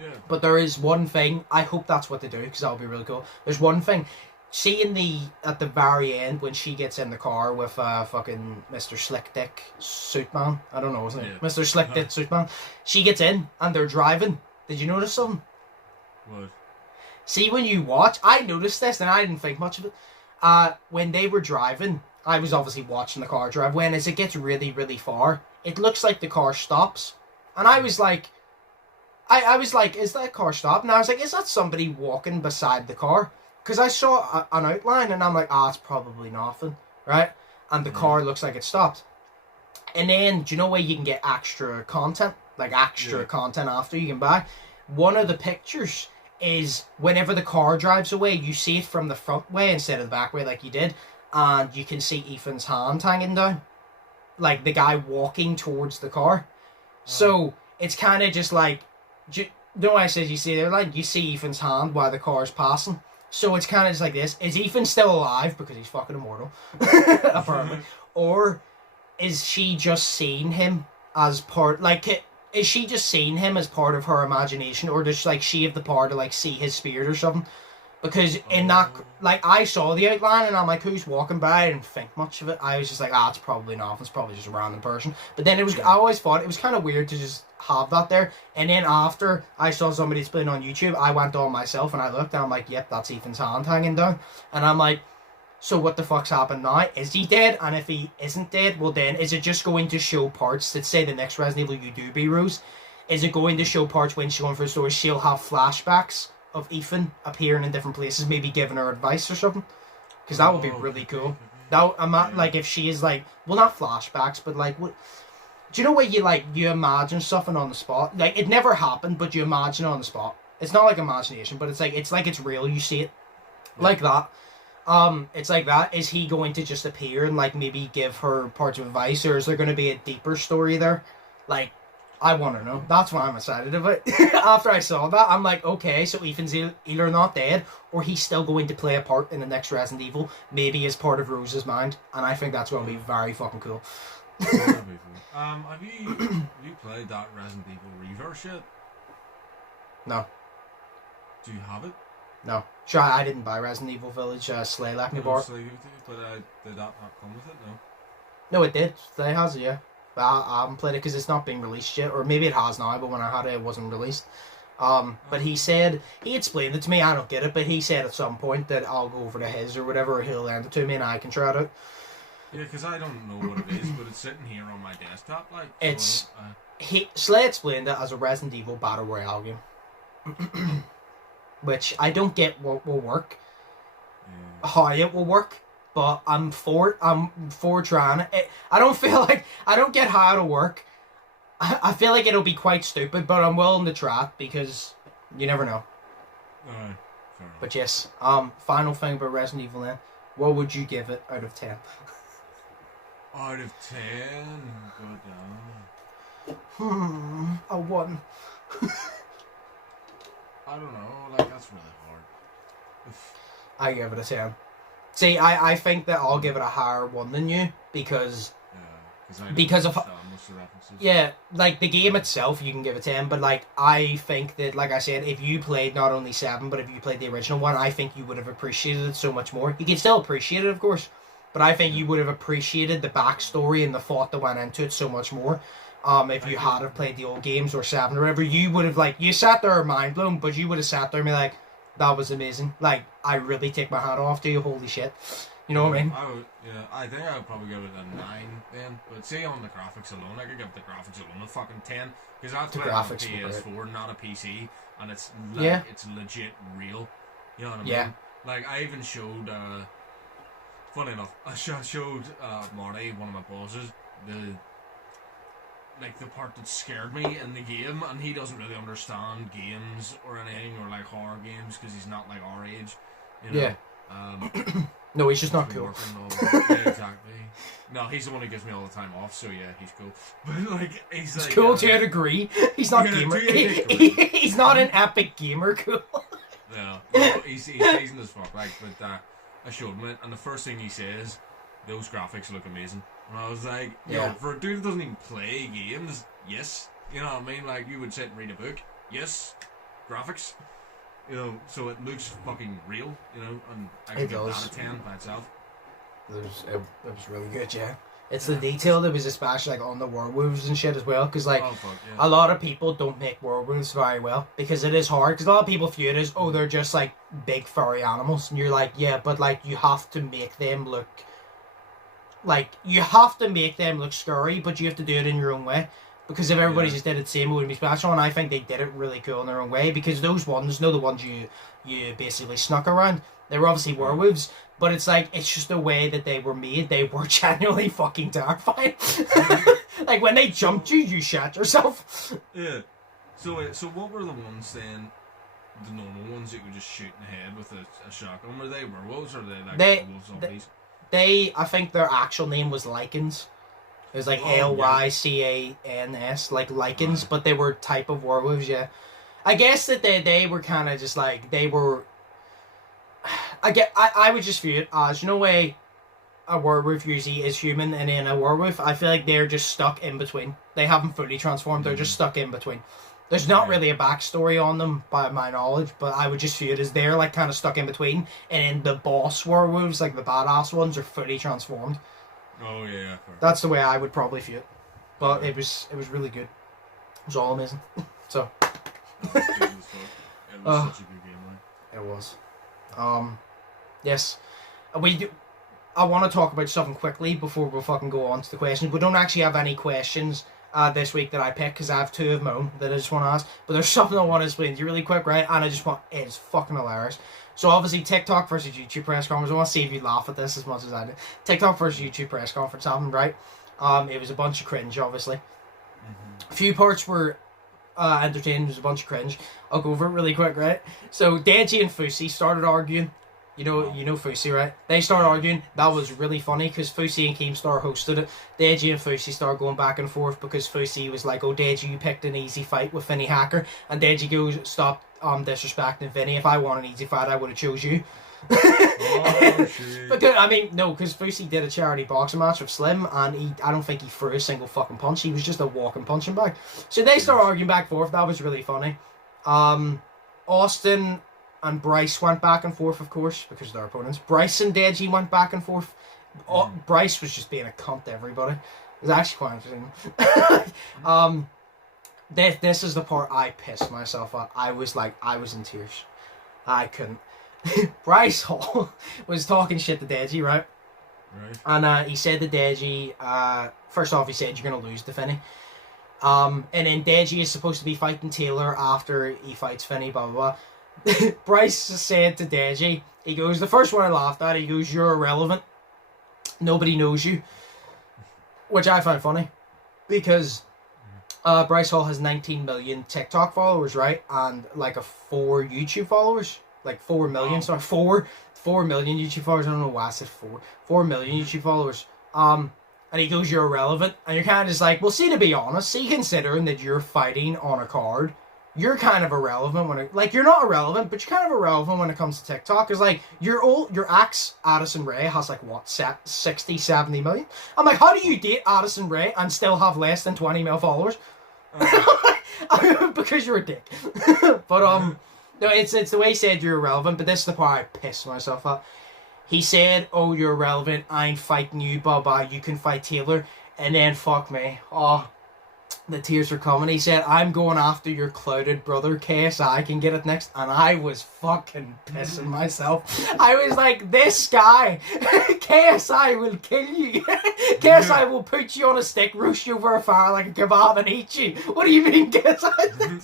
Yeah. But there is one thing. I hope that's what they do because that would be really cool. There's one thing. See at the very end when she gets in the car with fucking Mr. Slick Dick Suitman. I don't know, isn't it? Yeah. Mr. Slick Dick Suitman. She gets in and they're driving. Did you notice something? What? See, when you watch, I noticed this and I didn't think much of it. When they were driving, I was obviously watching the car drive. When as it gets really, really far, it looks like the car stops. And I was like, I was like, is that car stopped? And I was like, is that somebody walking beside the car? Because I saw an outline and I'm like, it's probably nothing, right? And the car looks like it stopped. And then, do you know where you can get extra content? Like extra content after you can buy? One of the pictures is whenever the car drives away, you see it from the front way instead of the back way like you did. And you can see Ethan's hand hanging down. Like the guy walking towards the car. So it's kind of just like, you know what I said, you see there, like you see Ethan's hand while the car's passing. So it's kind of just like this. Is Ethan still alive because he's fucking immortal? Apparently. Or is she just seeing him as part, like, is she just seeing him as part of her imagination? Or does like she have the power to like see his spirit or something? Because in that, like, I saw the outline and I'm like, who's walking by? I didn't think much of it. I was just like, it's probably nothing. It's probably just a random person. But then it was, I always thought it was kind of weird to just have that there. And then after I saw somebody explain on YouTube, I went on myself and I looked and I'm like, yep, that's Ethan's hand hanging down. And I'm like, so what the fuck's happened now? Is he dead? And if he isn't dead, well then, is it just going to show parts that say the next Resident Evil you do be Rose? Is it going to show parts when she's going for a story, she'll have flashbacks of Ethan appearing in different places, maybe giving her advice or something? Because that would be really cool. That I'm not like if she is like, well, not flashbacks, but like, what? Do you know where you imagine something on the spot? Like it never happened, but you imagine it on the spot. It's not like imagination, but it's like it's real. You see it like that. It's like that. Is he going to just appear and like maybe give her parts of advice, or is there going to be a deeper story there? Like, I want to know. That's why I'm excited about. After I saw that, I'm like, okay, so Ethan's either not dead, or he's still going to play a part in the next Resident Evil, maybe as part of Rose's mind, and I think that's going to be very fucking cool. Have you played that Resident Evil Reverse yet? No. Do you have it? No. Sure, I didn't buy Resident Evil Village. Slay left me bought. But did that not come with it? No. No, it did. Slay has it, yeah. But I haven't played it because it's not being released yet, or maybe it has now. But when I had it, it wasn't released. But he said he explained it to me. I don't get it, but he said at some point that I'll go over to his or whatever, or he'll lend it to me and I can try it out. Yeah, because I don't know what it is, but it's sitting here on my desktop. Like it's Slay explained it as a Resident Evil Battle Royale game, which I don't get what will work, how it will work, but I'm for trying it. I don't feel like I don't get how it'll work. I feel like it'll be quite stupid, but I'm willing to try it because you never know. But yes, final thing about Resident Evil then, what would you give it out of 10? Out of 10, good down. A 1. I don't know, like that's really hard. I give it a 10. See, I think that I'll give it a higher 1 than you because of most of the references. Yeah, like the game itself you can give a 10, but like I think that, like I said, if you played not only 7 but if you played the original one, I think you would have appreciated it so much more. You can still appreciate it, of course, but I think you would have appreciated the backstory and the thought that went into it so much more. If you had have played the old games or 7 or whatever, you would have like, you sat there mind blown, but you would have sat there and be like, that was amazing. Like, I really take my hat off to you, holy shit. You know what I mean? I think I would probably give it a 9 then. But say on the graphics alone, I could give the graphics alone a fucking 10. Because that's playing on PS4, not a PC, and it's like, it's legit real. You know what I mean? Yeah. Like, I even showed, funny enough, I showed Marty, one of my bosses, the part that scared me in the game, and he doesn't really understand games or anything, or like horror games, because he's not like our age, you know? Yeah. No, he's just not cool. Yeah, exactly. No, he's the one who gives me all the time off, so yeah, he's cool. But like, he's like, cool to a degree. He's not gamer. He's not an epic gamer cool. Yeah, no, he's decent as fuck. Like, but I showed him it, and the first thing he says, "Those graphics look amazing." And I was like, Yeah. for a dude that doesn't even play games, yes. You know what I mean? Like, you would sit and read a book, yes. Graphics, you know, so it looks fucking real, you know, and I can give that a 10 by itself. It was really good, yeah. It's the detail that was especially like on the werewolves and shit as well, because like a lot of people don't make werewolves very well because it is hard. Because a lot of people view it as they're just like big furry animals, and you're like yeah, but like you have to make them look scary, but you have to do it in your own way. Because if everybody just did it the same, it wouldn't be special. And I think they did it really cool in their own way. Because those ones, the ones you basically snuck around, they were obviously werewolves. But it's like, it's just the way that they were made. They were genuinely fucking terrifying. Like when they jumped you, you shat yourself. Yeah. So what were the ones then? The normal ones that you could just shoot in the head with a shotgun? Were they werewolves or were they like wolf zombies? I think their actual name was Lycans. It was like Lycans, like lichens, but they were type of werewolves, yeah. I guess that they were kind of just like, they were... I would just view it as, you know, way a werewolf usually is human, and in a werewolf, I feel like they're just stuck in between. They haven't fully transformed, they're just stuck in between. There's not really a backstory on them, by my knowledge, but I would just view it as they're like kind of stuck in between, and the boss werewolves, like the badass ones, are fully transformed. Oh yeah. That's the way I would probably view it. But it was really good. It was all amazing. So It was such a good game, like. it was. Yes. I want to talk about something quickly before we fucking go on to the questions. We don't actually have any questions this week that I picked because I have two of my own that I just want to ask. But there's something I want to explain to you really quick, right? And it's fucking hilarious. So obviously TikTok versus YouTube press conference. I want to see if you laugh at this as much as I did. TikTok versus YouTube press conference happened, right? It was a bunch of cringe, obviously. A few parts were entertaining. There was a bunch of cringe. I'll go over it really quick, right? So Deji and Fusi started arguing. You know Fusi, right? They started arguing. That was really funny because Fusi and Keemstar hosted it. Deji and Fusi started going back and forth because Fusi was like, "Oh, Deji, you picked an easy fight with Vinny Hacker," and Deji goes, "Stop disrespecting Vinny. If I want an easy fight, I would have chose you." Oh, shit. Because Fusi did a charity boxing match with Slim, and I don't think he threw a single fucking punch. He was just a walking punching bag. So they started arguing back and forth. That was really funny. Austin and Bryce went back and forth, of course, because of their opponents. Bryce and Deji went back and forth. Bryce was just being a cunt to everybody. It was actually quite interesting. This is the part I pissed myself at. I was in tears. I couldn't. Bryce Hall was talking shit to Deji, right? Right. And he said to Deji, first off, he said, "You're going to lose to Finney." And then Deji is supposed to be fighting Taylor after he fights Finney, blah, blah, blah. Bryce said to Deji, he goes, the first one I laughed at, he goes, "You're irrelevant. Nobody knows you." Which I found funny. Because Bryce Hall has 19 million TikTok followers, right? And like 4 YouTube followers. Like 4 million, sorry. 4 million YouTube followers. I don't know why I said 4. 4 million YouTube followers. And he goes, "You're irrelevant." And you're kind of just like, well, see, to be honest, see, considering that you're fighting on a card, you're kind of irrelevant you're not irrelevant, but you're kind of irrelevant when it comes to TikTok. Because like your ex Addison Rae has like what 60, 70 million. I'm like, how do you date Addison Rae and still have less than 20 mil followers? Because you're a dick. But no, it's the way he said you're irrelevant. But this is the part I pissed myself at. He said, "Oh, you're irrelevant. I'm fighting you. Bye bye. You can fight Taylor." And then fuck me. Oh. The tears are coming. He said, "I'm going after your clouded brother, KSI can get it next." And I was fucking pissing myself. I was like, this guy, KSI will kill you. KSI will put you on a stick, roast you over a fire like a kebab and eat you. What do you mean, KSI?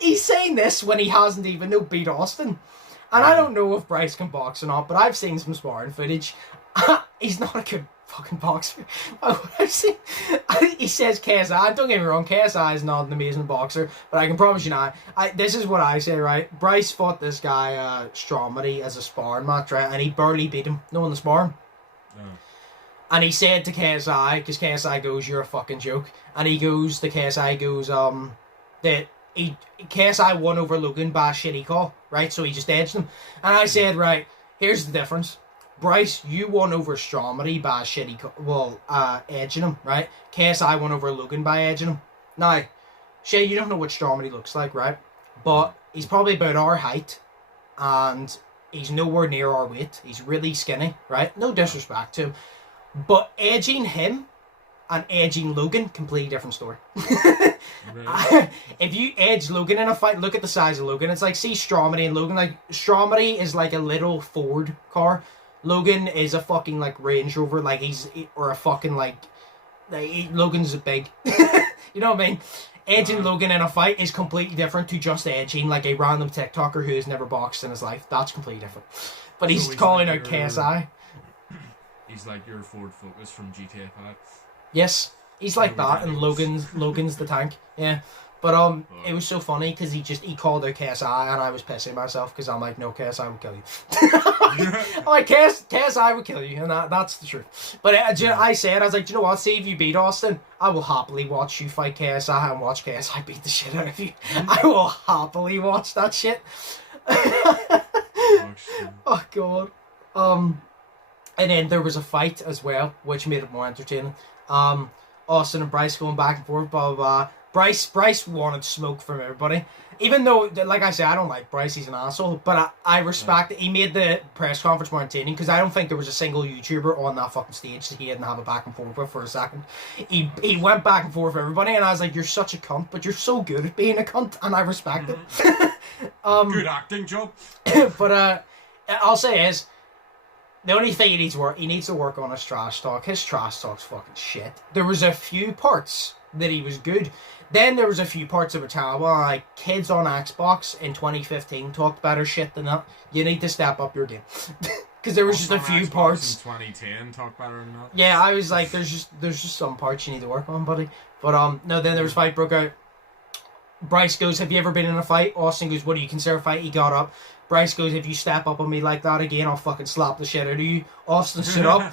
He's saying this when he hasn't even beat Austin. And I don't know if Bryce can box or not, but I've seen some sparring footage. He's not a good fucking boxer. He says KSI. Don't get me wrong, KSI is not an amazing boxer, but I can promise you now, this is what I say, right? Bryce fought this guy, Stromedy, as a sparring match, right? And he barely beat him. No, in the sparring. And he said to KSI, because KSI goes, "You're a fucking joke." And he goes to KSI, that KSI won over Logan by a shitty call, right? So he just edged him. And I said, right, here's the difference. Bryce, you won over Stromedy by edging him, right? KSI won over Logan by edging him. Now, Shay, you don't know what Stromedy looks like, right? But he's probably about our height, and he's nowhere near our weight. He's really skinny, right? No disrespect to him. But edging him and edging Logan, completely different story. Really? If you edge Logan in a fight, look at the size of Logan. It's like, see Stromedy and Logan. Like, Stromedy is like a little Ford car. Logan is a fucking, like, Range Rover. Like, or a fucking, Logan's big. You know what I mean? Edging Logan in a fight is completely different to just edging, like, a random TikToker who has never boxed in his life. That's completely different. But he's calling out KSI. He's like your Ford Focus from GTA 5. Yes, he's like that, and Logan's the tank. Yeah, but it was so funny because he called out KSI, and I was pissing myself because I'm like, no, KSI will kill you. I'm like, KSI will kill you, and that's the truth. But I was like, do you know what? See if you beat Austin, I will happily watch you fight KSI and watch KSI beat the shit out of you. I will happily watch that shit. Oh god. And then there was a fight as well, which made it more entertaining. Austin and Bryce going back and forth, blah, blah, blah. Bryce wanted smoke from everybody. Even though, like I said, I don't like Bryce, he's an asshole. But I respect it. He made the press conference more entertaining because I don't think there was a single YouTuber on that fucking stage that he didn't have a back and forth with for a second. He went back and forth with everybody, and I was like, you're such a cunt, but you're so good at being a cunt, and I respect it. Good acting job. But I'll say is, the only thing he needs to work on is trash talk. His trash talk's fucking shit. There was a few parts that he was good. Then there was a few parts that were terrible. Like, kids on Xbox in 2015 talked better shit than that. You need to step up your game. Because there was just a few Xbox parts. in 2010 talked better than that. Yeah, I was like, there's just some parts you need to work on, buddy. But no, then there was a fight broke out. Bryce goes, have you ever been in a fight? Austin goes, what do you consider a fight? He got up. Bryce goes, if you step up on me like that again, I'll fucking slap the shit out of you. Austin stood up.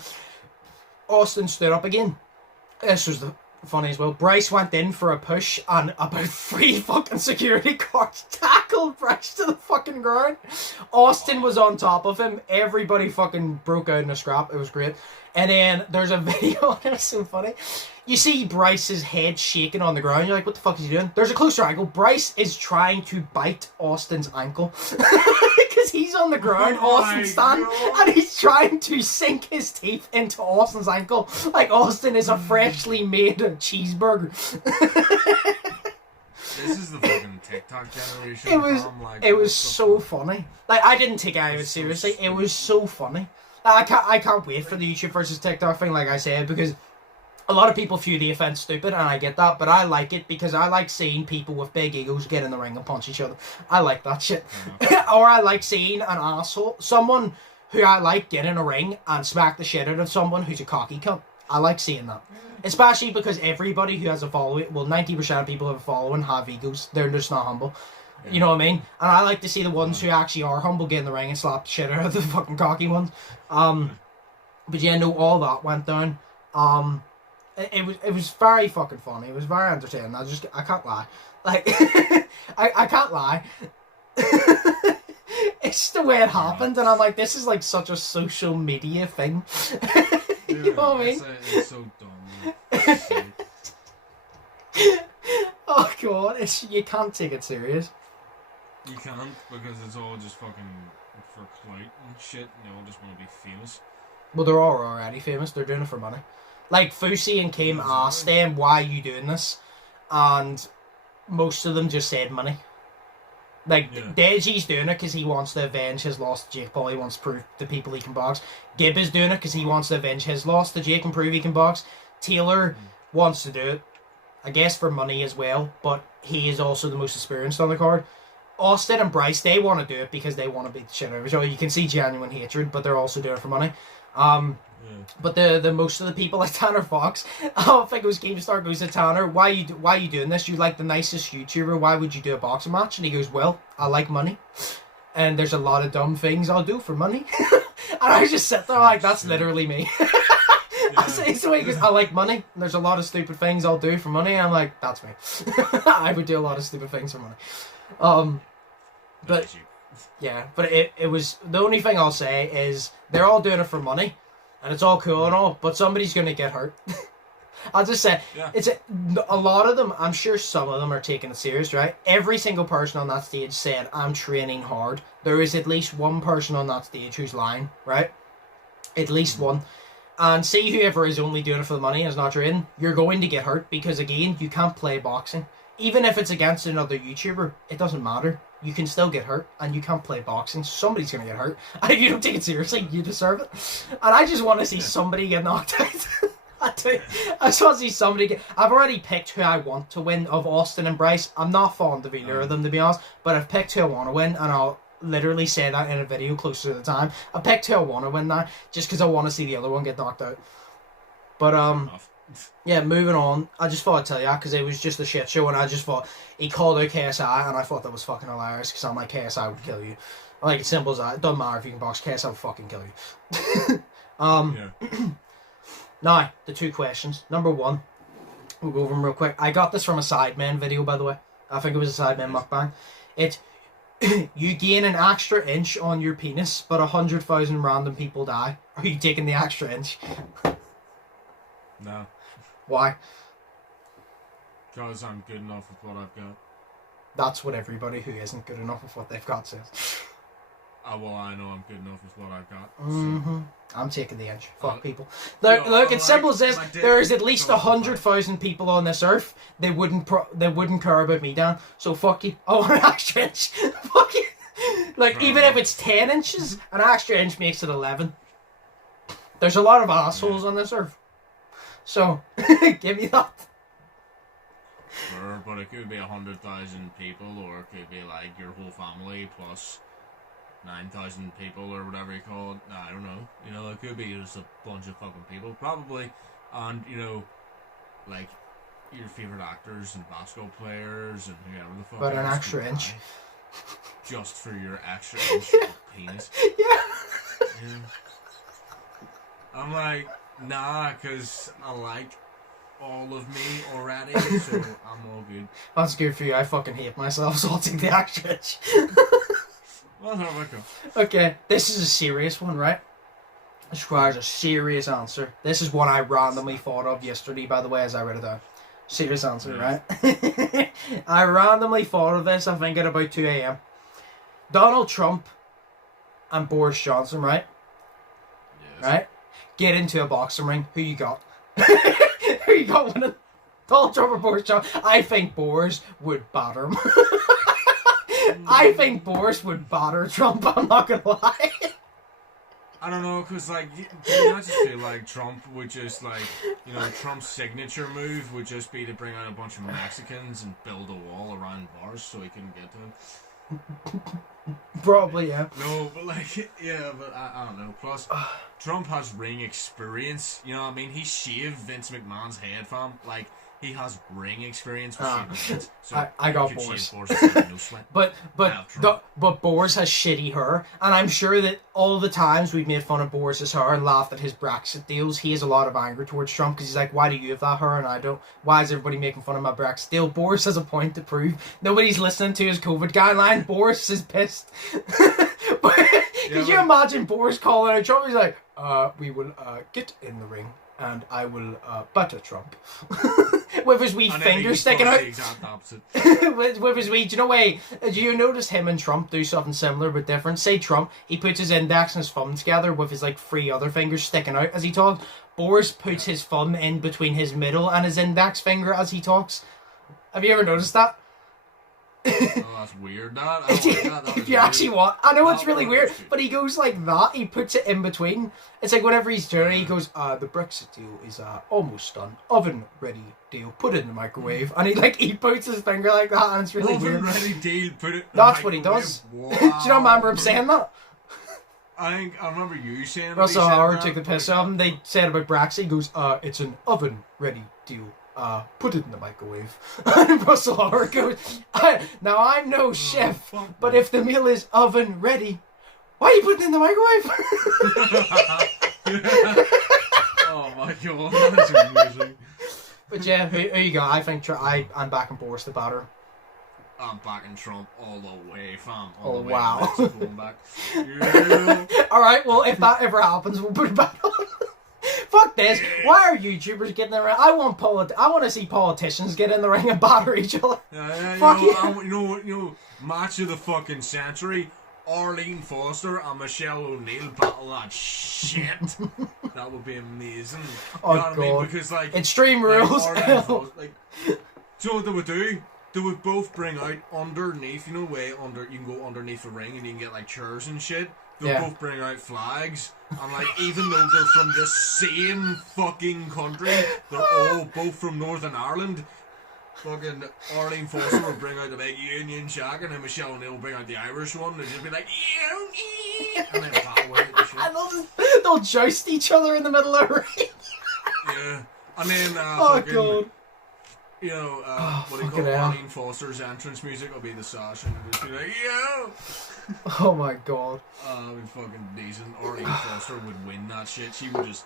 Austin stood up again. This was the funny as well. Bryce went in for a push, and about 3 fucking security guards tackled Bryce to the fucking ground. Austin was on top of him. Everybody fucking broke out in a scrap. It was great. And then there's a video, and it's so funny. You see Bryce's head shaking on the ground. You're like, what the fuck is he doing? There's a closer angle. Bryce is trying to bite Austin's ankle. Because he's on the ground, Austin's standing, and he's trying to sink his teeth into Austin's ankle. Like Austin is a freshly made cheeseburger. This is the fucking TikTok generation. It was so funny. Like, I didn't take any of it seriously. It was so funny. I can't wait for the YouTube versus TikTok thing, like I said, because a lot of people view the offense stupid, and I get that, but I like it because I like seeing people with big egos get in the ring and punch each other. I like that shit. Or I like seeing an asshole, someone who I like, get in a ring and smack the shit out of someone who's a cocky cunt. I like seeing that. Especially because everybody who has a following, well, 90% of people who have a following have egos. They're just not humble. You know what I mean? And I like to see the ones who actually are humble get in the ring and slap the shit out of the fucking cocky ones. But yeah, no, all that went down. It was very fucking funny. It was very entertaining. I can't lie. Like, I can't lie. It's just the way it happened, and I'm like, this is like such a social media thing. You know what I mean? It's so dumb. Oh god, you can't take it serious. You can't, because it's all just fucking for clout and shit, and they all just want to be famous. Well, they're all already famous. They're doing it for money. Like, Fusi and Kim asked them, why are you doing this? And most of them just said money. Like, Deji's doing it because he wants to avenge his loss to Jake Paul. He wants to prove to people he can box. Gib is doing it because he wants to avenge his loss to Jake and prove he can box. Taylor wants to do it, I guess, for money as well, but he is also the most experienced on the card. Austin and Bryce, they want to do it because they want to beat the shit out of each other. You can see genuine hatred, but they're also doing it for money. But the most of the people, like Tanner Fox, I don't think it was GameStar, goes to Tanner, why are you doing this? You're like the nicest YouTuber, why would you do a boxing match? And he goes, well, I like money, and there's a lot of dumb things I'll do for money. And I just sit there like, that's literally me. So he goes, I like money, and there's a lot of stupid things I'll do for money. And I'm like, that's me. I would do a lot of stupid things for money. But Yeah, but it was, the only thing I'll say is they're all doing it for money, and it's all cool and all, but somebody's gonna get hurt. I'll just say, it's a lot of them, I'm sure some of them are taking it serious, right? Every single person on that stage said, I'm training hard. There is at least one person on that stage who's lying, right? At least one. And see, whoever is only doing it for the money and is not training, you're going to get hurt, because again, you can't play boxing. Even if it's against another YouTuber, it doesn't matter. You can still get hurt, and you can't play boxing. Somebody's going to get hurt. And if you don't take it seriously, you deserve it. And I just want to see somebody get knocked out. I just want to see somebody get... I've already picked who I want to win of Austin and Bryce. I'm not fond of either of them, to be honest, but I've picked who I want to win, and I'll literally say that in a video closer to the time. I picked who I want to win now, just because I want to see the other one get knocked out. But, yeah, moving on. I just thought I'd tell you that, because it was just a shit show, and I just thought he called out KSI, and I thought that was fucking hilarious, because I'm like, KSI would kill you. Like, it's simple as that. It doesn't matter if you can box, KSI will fucking kill you. Now, the two questions. Number one, we'll go over them real quick. I got this from a Sidemen video, by the way. I think it was a Sidemen mukbang. It's, you gain an extra inch on your penis, but 100,000 random people die. Are you taking the extra inch? No. Why? Because I'm good enough with what I've got. That's what everybody who isn't good enough with what they've got says. Well, I know I'm good enough with what I've got. So. I'm taking the inch. Fuck people. Look, it's simple as this. There is at least 100,000 people on this earth. They wouldn't care about me, Dan. So fuck you. I want an extra inch. Fuck you. Like, even if it's 10 inches, an extra inch makes it 11. There's a lot of assholes on this earth. So, give me that. Sure, but it could be 100,000 people, or it could be like your whole family plus 9,000 people, or whatever you call it. I don't know. You know, it could be just a bunch of fucking people, probably. And, you know, like, your favourite actors and basketball players and whoever the fuck. But an extra inch. Just for your extra inch of penis. Yeah. I'm like, nah, because I like all of me already, so I'm all good. That's good for you. I fucking hate myself, so I'll take the extra inch. Well, how about go? Okay, this is a serious one, right? This requires a serious answer. This is one I randomly thought of yesterday, by the way, as I read it down. Serious answer, right? I randomly thought of this, I think, at about 2 a.m. Donald Trump and Boris Johnson, right? Yes. Right? Get into a boxing ring. Who you got? Who you got winning? Donald Trump or Boris Johnson? I think Boris would batter him. I think Boris would batter Trump, I'm not gonna lie. I don't know, because, like, I just feel like Trump would just, like, you know, Trump's signature move would just be to bring out a bunch of Mexicans and build a wall around Boris so he couldn't get to him. Probably, yeah. No, but, like, yeah, but I don't know. Plus, Trump has ring experience, you know what I mean? He shaved Vince McMahon's head, fam. Like, he has ring experience with shaving heads. So I got Boris. But Boris has shitty hair, and I'm sure that all the times we've made fun of Boris's hair and laughed at his Brexit deals, he has a lot of anger towards Trump, because he's like, why do you have that hair and I don't? Why is everybody making fun of my Brexit deal? Boris has a point to prove. Nobody's listening to his COVID guideline. Boris is pissed. Could you imagine Boris calling out Trump? He's like, we will get in the ring and I will batter Trump. With his wee finger sticking out. The exact opposite. with his wee, do you notice him and Trump do something similar but different? Say Trump, he puts his index and his thumb together with his like 3 other fingers sticking out as he talks. Boris puts his thumb in between his middle and his index finger as he talks. Have you ever noticed that? Oh, that's weird. If you actually want, I know it's really weird, but he goes like that. He puts it in between. It's like whenever he's turning, he goes, "The Brexit deal is almost done. Oven ready deal. Put it in the microwave." And he puts his finger like that, and it's really weird. Oven ready deal. Put it. In That's the what he does. Wow. Do you not remember him saying that? I remember you saying. Russell Howard took the piss out of him. They said about Brexit. He goes, "It's an oven ready deal. Put it in the microwave." And Russell Howard goes, "Now I'm no chef, but if the meal is oven ready, why are you putting it in the microwave?" Oh my god, that's amazing. But yeah, who you got? I think I'm backing Boris the batter. I'm backing Trump all the way, fam. Oh, All the way. wow. I'm going back. Yeah. Alright, well, if that ever happens, we'll put it back on. Fuck this. Yeah. Why are YouTubers getting in the ring? I want to see politicians get in the ring and batter each other. Yeah, Fuck you know, match of the fucking century. Arlene Foster and Michelle O'Neill battle that shit. That would be amazing. Oh, you know what I mean? God. Because, like... Extreme rules. Arlene Foster, like... Do you know what they would do? They would both bring out underneath, you can go underneath the ring and you can get, like, chairs and shit. They'll both bring out flags. And, like, even though they're from the same fucking country, they're all both from Northern Ireland... Fucking Arlene Foster will bring out the big Union Jack, and then Michelle O'Neill will bring out the Irish one, and they'll just be like, and then battle with it and shit. And they'll joust each other in the middle of the ring. Yeah. And then, Oh, fucking, God. You know, what do you fucking call hell. Arlene Foster's entrance music will be the sash, and it'll just be like, yo! Oh, my God. It'd be fucking decent. Arlene Foster would win that shit. She would just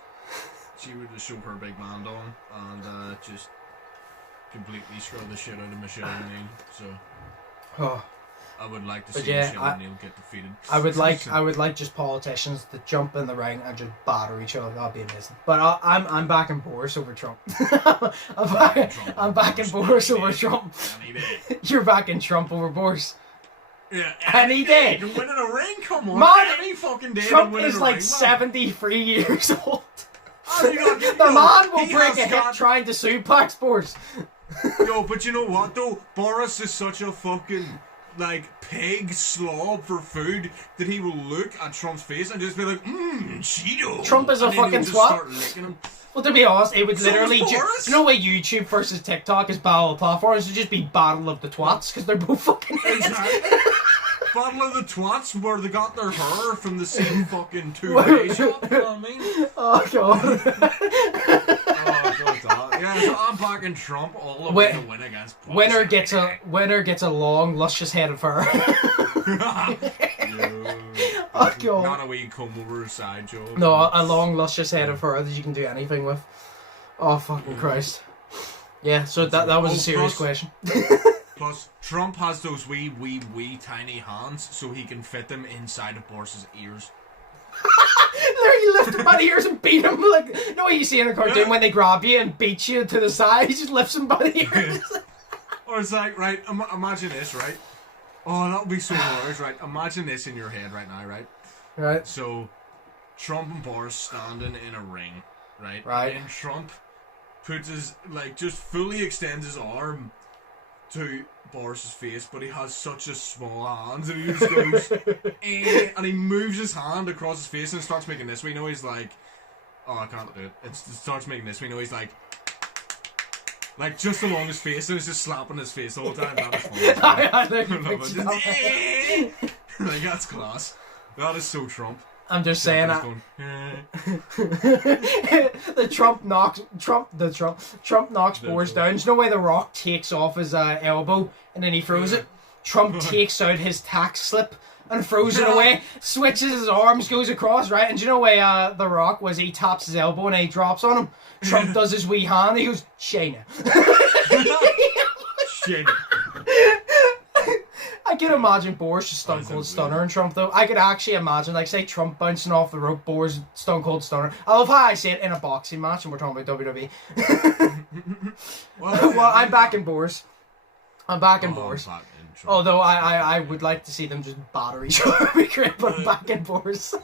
show her big man down, and, just... completely screw the shit out of Michelle O'Neill, so Oh. I would like to see yeah, Michelle O'Neill get defeated. I would like just politicians to jump in the ring and just batter each other. That'd be amazing. But I'm backing Boris over Trump. I'm backing Boris over Trump. Any day. You're backing Trump over Boris. Yeah, Any day. To win in a ring, come on. Man, any fucking day. Trump to win is in a like ring, 73 years old. Oh, you know, The man will he break has a hip got- trying to suplex Boris. Yo, but you know what though? Boris is such a fucking like pig slob for food that he will look at Trump's face and just be like, Cheeto. Trump is a And then he'll fucking just twat. start licking him. Well, to be honest, it would So literally is Boris. you know why YouTube versus TikTok is battle of platforms? It would just be battle of the twats because they're both fucking idiots. Exactly. Battle of the Twats where they got their hair from the same fucking two-way shop, you know what I mean? Oh, God. Oh, God. Yeah, so I'm backing Trump all the way to win against Boris. Winner gets a long, luscious head of fur. Oh, God. Not a wee comb over his side, Joe. No, a long, luscious head of fur that you can do anything with. Oh, fucking Christ. Yeah, so that was a serious question. Plus, Trump has those wee tiny hands, so he can fit them inside of Boris's ears. Literally lift him by the ears and beat him. Like, you know what you see in a cartoon when they grab you and beat you to the side? He just lifts him by the ears. Or it's like, right, imagine this, right? Oh, that would be so hilarious, right? Imagine this in your head right now, right? Right. So, Trump and Boris standing in a ring, right? Right. And Trump puts his, just fully extends his arm to Boris's face, but he has such a small hand, and he just goes, and he moves his hand across his face and starts making this. We know he's like, oh, I can't do it. It starts making this. We know he's like just along his face, and it's just slapping his face the whole time. That is funny. I know. Like, that's class. That is so Trump. I'm just saying that. Going, Trump knocks Boris down. There's no way The Rock takes off his elbow and then he throws it. Trump takes out his tax slip and throws it away, switches his arms, goes across, right? And do you know way The Rock was he taps his elbow and he drops on him? Trump does his wee hand, he goes, Shayna. Shayna. I can imagine Boris just Stone Cold Stunner and Trump though. I could actually imagine, like, say Trump bouncing off the rope, Boris Stone Cold Stunner. I love how I say it in a boxing match and we're talking about WWE. Well, I'm backing Boris. I'm backing Boris. Although I would like to see them just batter each other. It'd be great, but I'm backing Boris.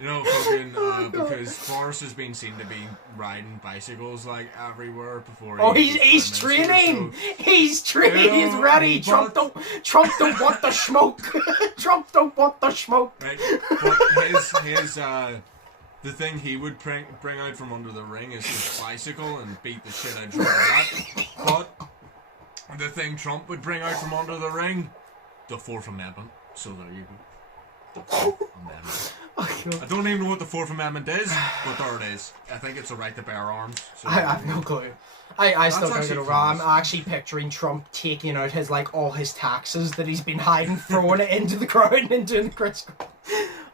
You know, fucking, because Boris has been seen to be riding bicycles, like, everywhere before. He's training! He's training! He's ready! Trump don't want the smoke! Trump don't want the smoke! Right, but his the thing he would bring out from under the ring is his bicycle and beat the shit out of that. But the thing Trump would bring out from under the ring, the 4th Amendment. So there you go. The 4th Amendment. I don't even know what the 4th Amendment is, but there it is. I think it's a right to bear arms. So I have no clue. I still can't get over. class. I'm actually picturing Trump taking out his all his taxes that he's been hiding, throwing it into the crowd and into the crystal.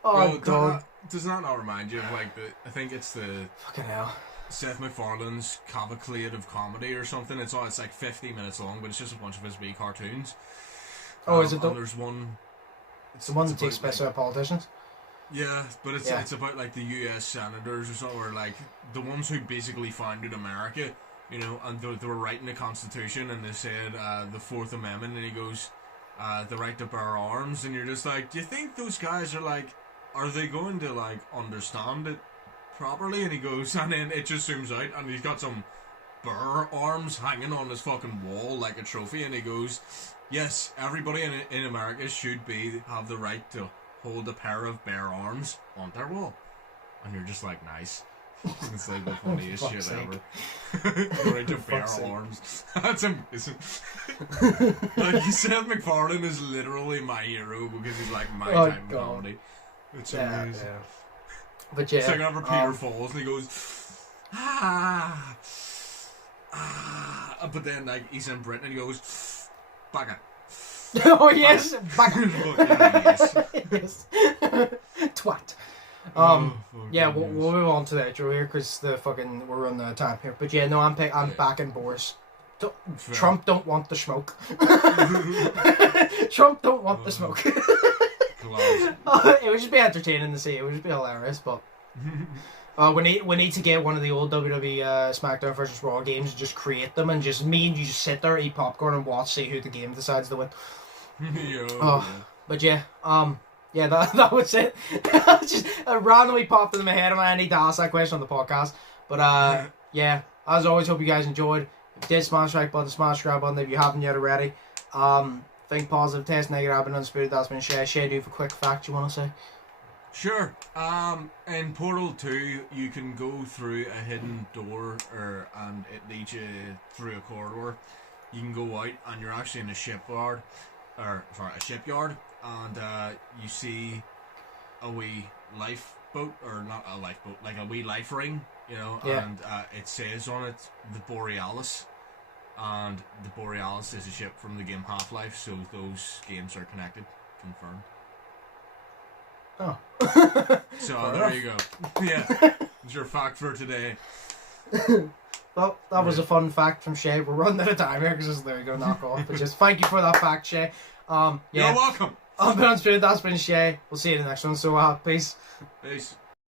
Oh, Well, God. Does that not remind you of I think it's the Fucking hell. Seth MacFarlane's Cavalcade of Comedy or something. It's like 50 minutes long, but it's just a bunch of his wee cartoons. Oh, is it? And there's one. It's the one that takes place out of politicians. Yeah, but it's about like the U.S. senators or something, or like the ones who basically founded America. You know, and they were writing the Constitution, and they said the Fourth Amendment, and he goes, the right to bear arms, and you're just like, do you think those guys are like, are they going to like understand it properly? And he goes, and then it just zooms out, and he's got some bear arms hanging on his fucking wall like a trophy, and he goes, yes, everybody in America should have the right to hold a pair of bear arms on their wall. And you're just like, nice. It's like the funniest shit ever. The right to bear arms. That's amazing. Like, Seth MacFarlane is literally my hero because he's like my type of comedy. It's amazing. Yeah. But yeah, it's like whenever Peter falls and he goes, but then like he's in Britain and he goes, bagger. Oh yes, bagger. Yes. Yes. Twat. Yeah, we'll move on to the outro here because we're running out of time here. But yeah, no, I'm backing Boris. Trump don't want the smoke. Trump don't want the smoke. It would just be entertaining to see. It would just be hilarious. But we need to get one of the old WWE SmackDown versus Raw games and just create them, and just me and you just sit there, eat popcorn, and watch, see who the game decides to win. But yeah, yeah, that was it. Just randomly popped into my head, and I need to ask that question on the podcast. But yeah, as always, hope you guys enjoyed. If you did, smash the like button, smash the grab button if you haven't yet already. Think positive, test negative, I've been Undisputed, that's been Shay. Shay, do you have a quick fact you want to say? Sure. In Portal 2, you can go through a hidden door, and it leads you through a corridor. You can go out, and you're actually in a shipyard, and you see a wee lifeboat, or not a lifeboat, like a wee life ring, you know, and it says on it the Borealis, and the Borealis is a ship from the game Half-Life, so those games are connected. Confirmed. Oh. So there you go. Yeah, it's your fact for today. Well, that was a fun fact from Shay. We're running out of time here because there you go, knock off. But just thank you for that fact, Shay. Yeah. You're welcome. I've been Undisputed, that's been Shay. We'll see you in the next one. So peace. Peace.